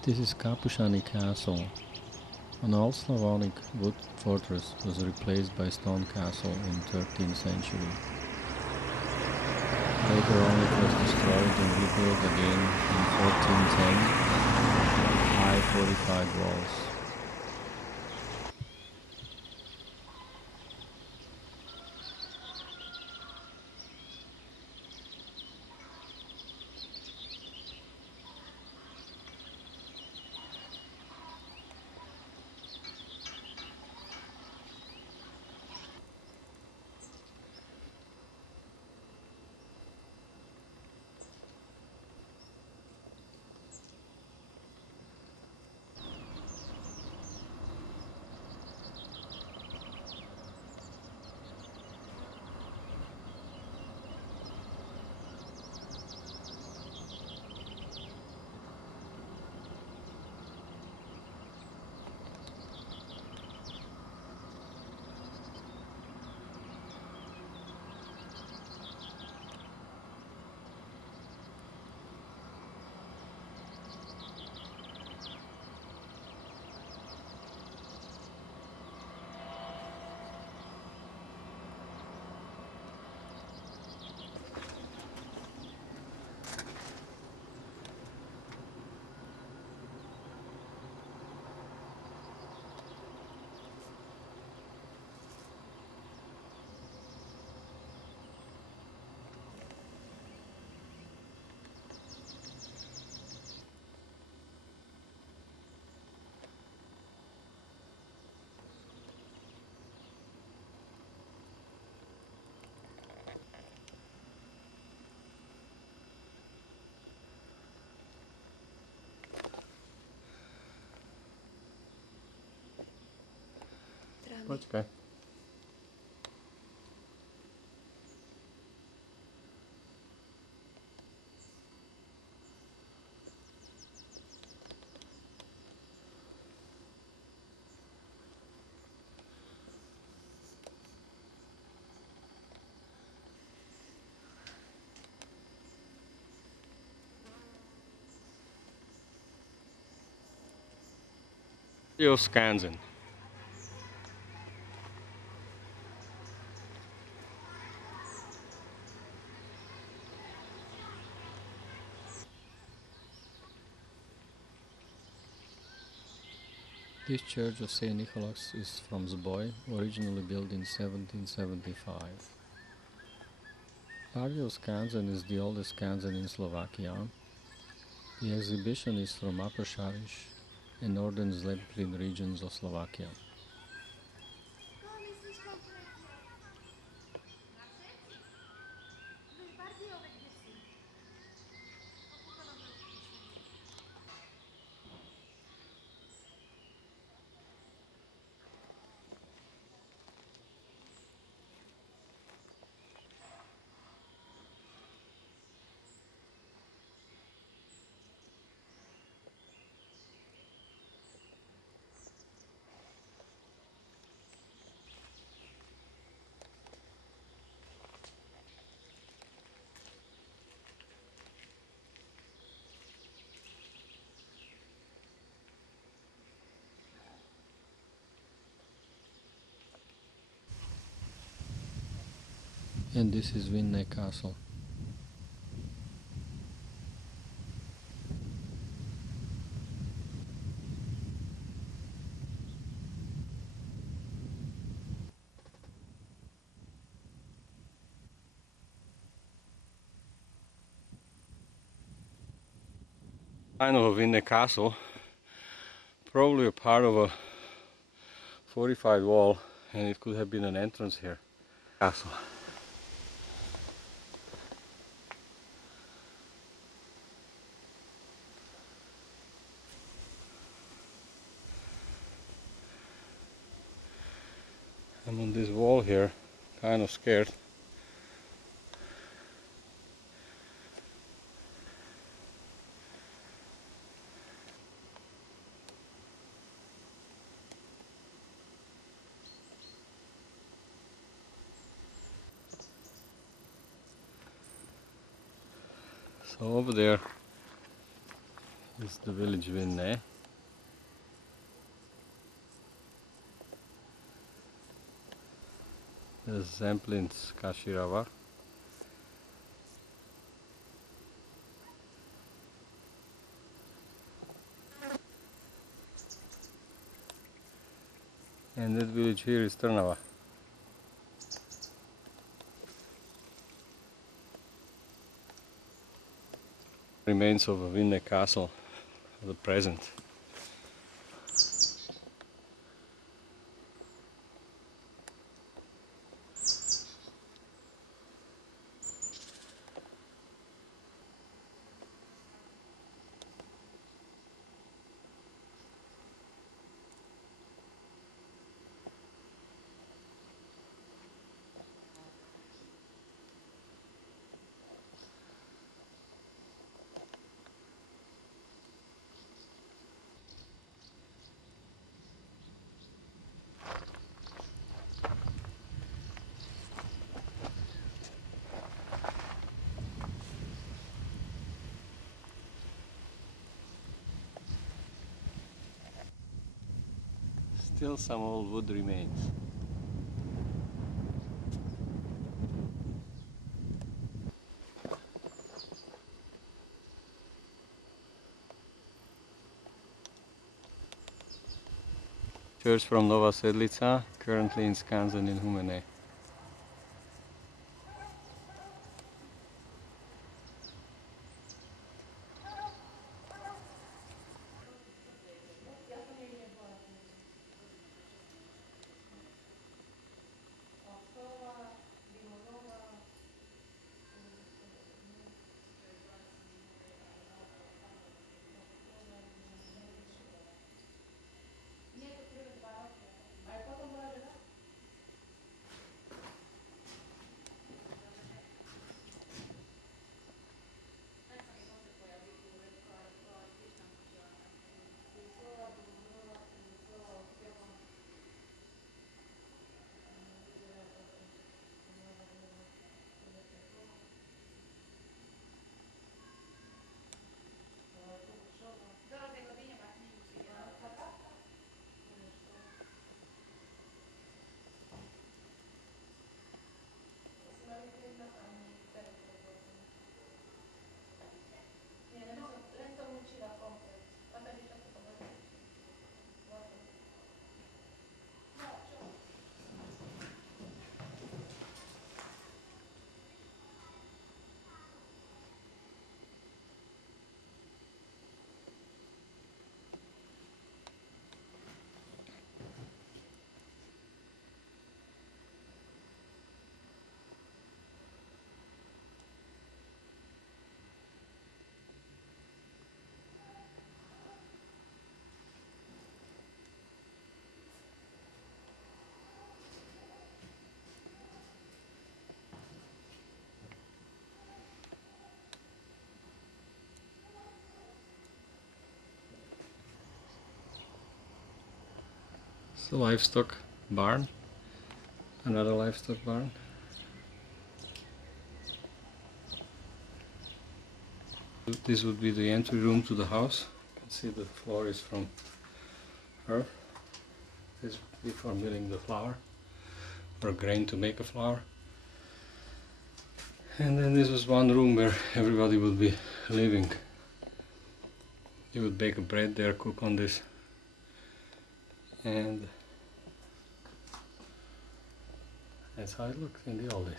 This is Kapušany Castle. An old Slavonic wood fortress was replaced by stone castle in 13th century. Later on it was destroyed and rebuilt again in 1410 with high fortified walls. Počkaj. of Skansen. This church of St. Nicholas is from Zboj, originally built in 1775. Party of Skansen is the oldest Skansen in Slovakia. The exhibition is from Upper Šariš and northern Zemplín regions of Slovakia. And this is Vinne Castle. Kind of a Vinne castle, probably a part of a fortified wall, and it could have been an entrance here. Castle. I'm on this wall here, kind of scared. So over there is the village Vinne. There's Zemplin's Kashirava. And that village here is Trnava. Remains of a Vinne castle of the present. Still some old wood remains. Church from Nova Sedlica, currently in Skansen in Humene. It's a livestock barn, another livestock barn. This would be the entry room to the house. You can see the floor is from earth. This would be for milling the flour or grain to make a flour. And then this was one room where everybody would be living. You would bake a bread there, cook on this, and that's how it looked in the old days.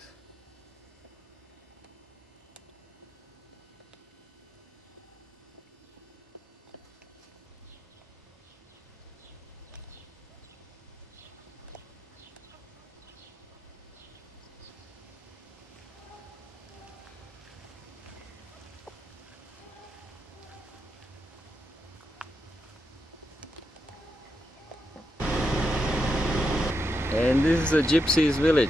And this is a gypsies village.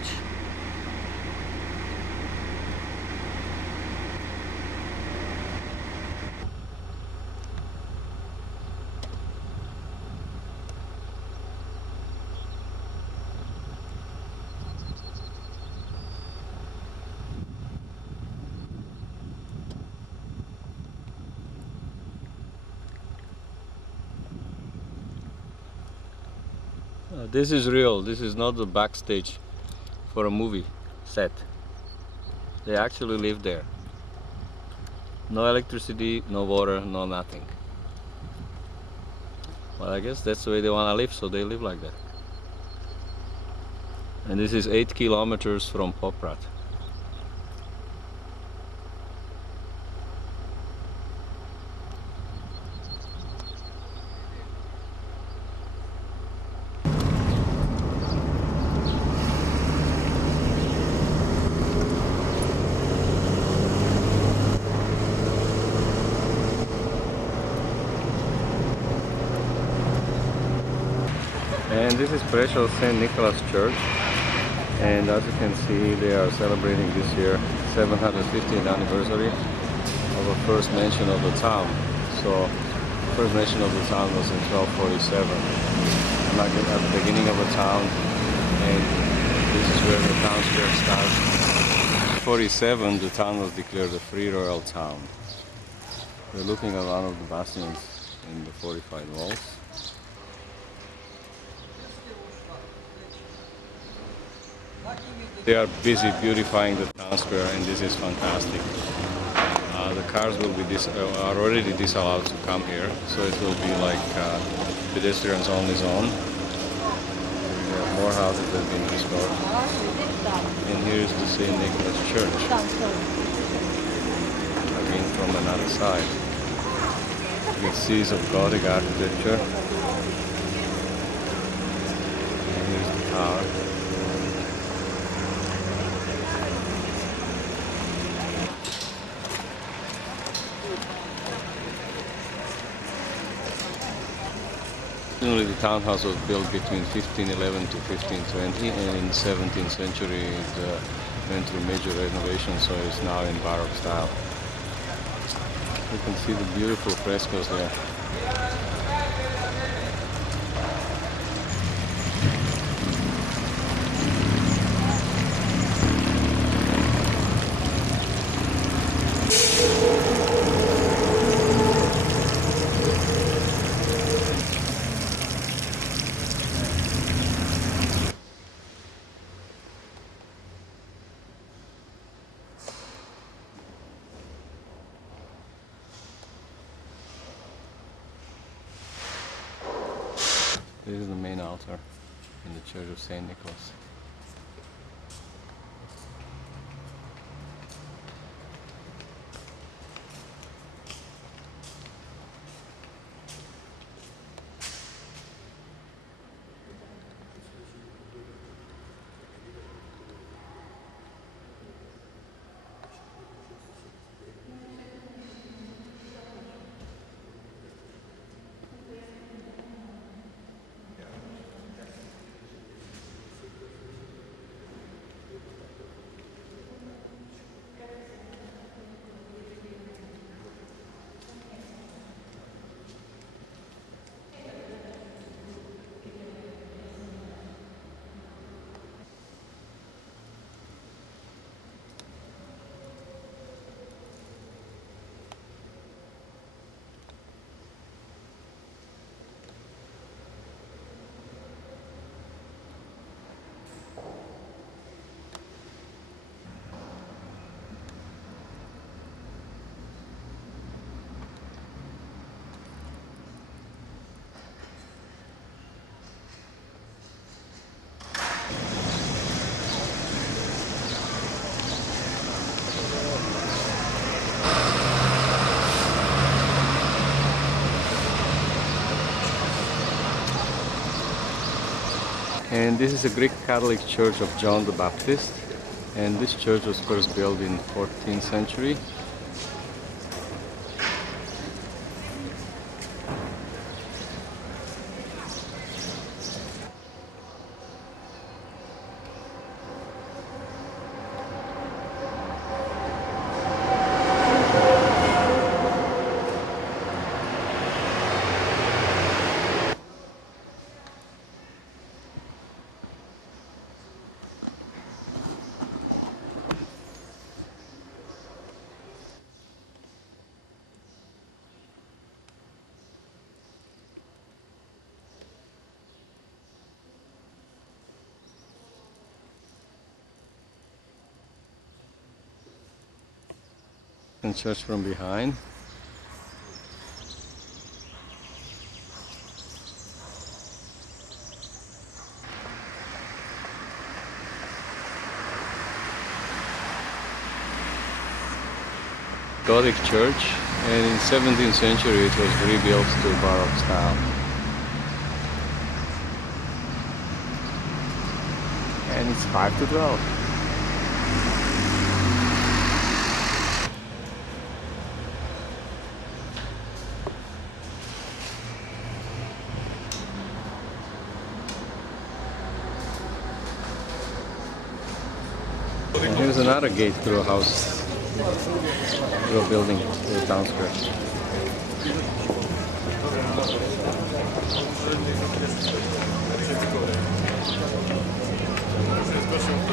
This is real, this is not the backstage for a movie set. They actually live there. No electricity, no water, no nothing. Well, I guess that's the way they want to live, so they live like that. And this is 8 kilometers from Poprad. And this is Prešov St. Nicholas Church, and as you can see they are celebrating this year 750th anniversary of the first mention of the town. So the first mention of the town was in 1247, like at the beginning of the town, and this is where the town square starts. In 47 the town was declared a free royal town. We're looking at one of the bastions in the fortified walls. They are busy beautifying the town square, and this is fantastic. The cars will be are already disallowed to come here, so it will be like pedestrians only zone. We have more houses that have been restored. And here is the St. Nicholas Church, again from another side. With seas of Gothic architecture. And here's the tower. Originally the townhouse was built between 1511 to 1520, and in the 17th century it went through major renovation, so it's now in Baroque style. You can see the beautiful frescoes there. This is the main altar in the Church of St. Nicholas. And this is a Greek Catholic church of John the Baptist, and this church was first built in 14th century. And church from behind. Gothic church, and in 17th century it was rebuilt to Baroque style. And it's 5 to 12. And here's another gate through a house, through a building, through a town square.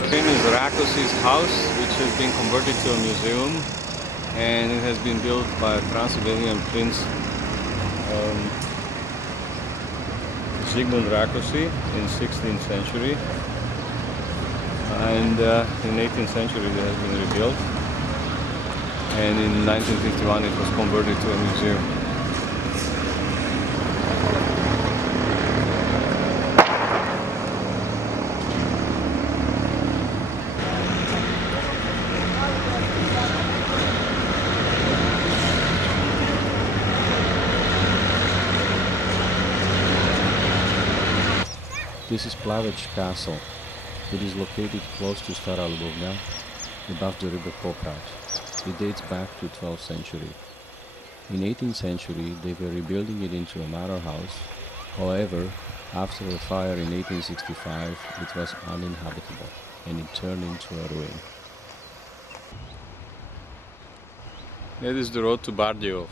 This is Rakosi's house, which has been converted to a museum, and it has been built by a Transylvanian prince, Zygmunt Rákosi, in 16th century. And in 18th century it has been rebuilt, and in 1951 it was converted to a museum. This is Plavec Castle. It is located close to Stara Lubovna, above the river Poprad. It dates back to 12th century. In 18th century, they were rebuilding it into a manor house. However, after a fire in 1865, it was uninhabitable and it turned into a ruin. That is the road to Bardejov.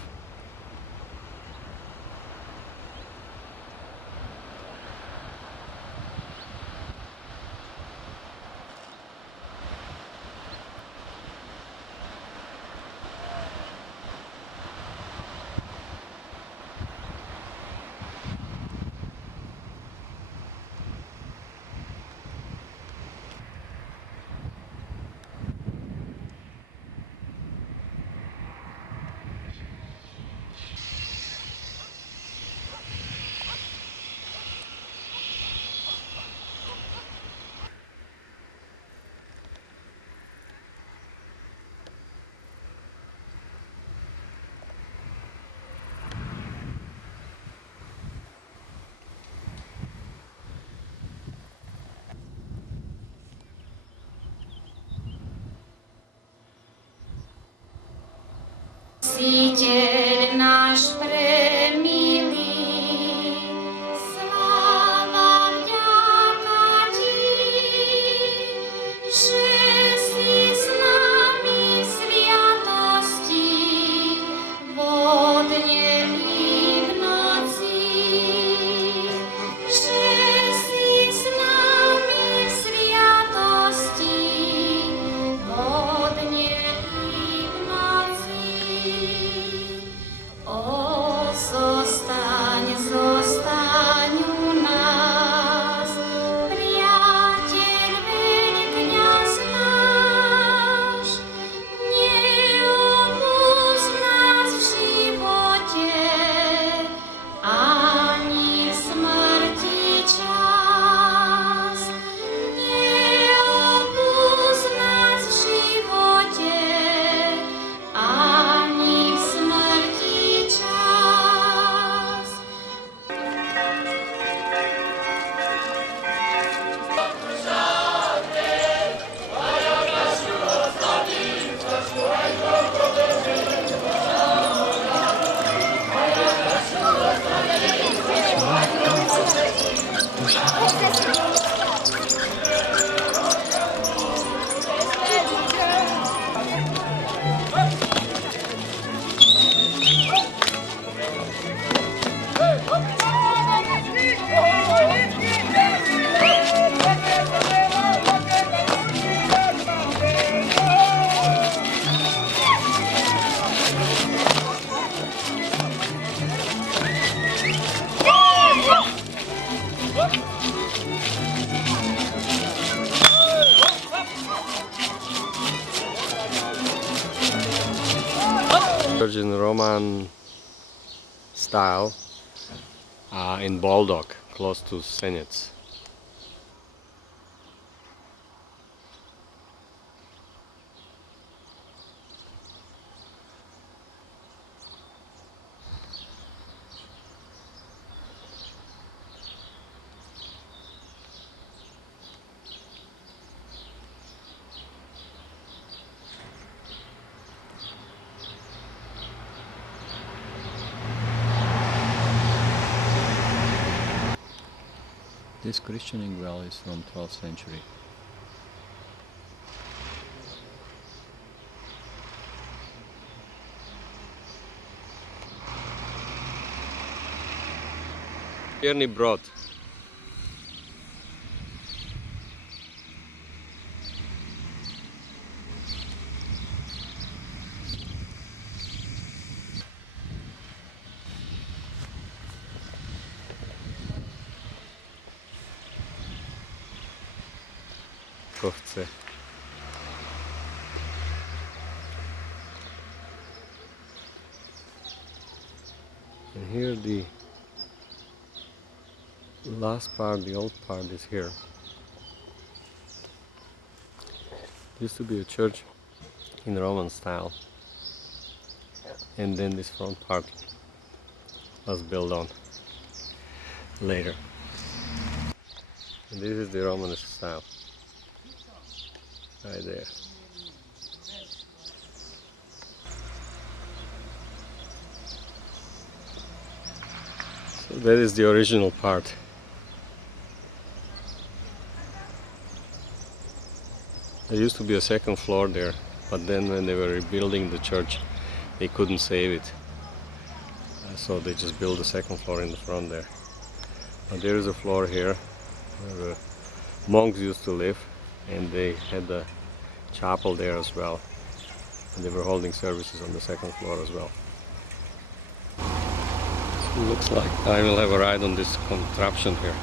Spasiteľ náš premilý, sláva vďaka ti, že si s nami v sviatosti, vo dne i v noci, že si s nami v sviatosti, vo dne i v noci. style in Baldock, close to Senec. This christening well is from 12th century. Vjerni brod. Ko chce. And here the last part, the old part is here. Used to be a church in Roman style, and then this front part was built on later. And this is the Romanesque style, right there. So that is the original part. There used to be a second floor there, but then when they were rebuilding the church, they couldn't save it. So they just built a second floor in the front there. But there is a floor here where the monks used to live, and they had a chapel there as well. And they were holding services on the second floor as well. So it looks like I will have a ride on this contraption here.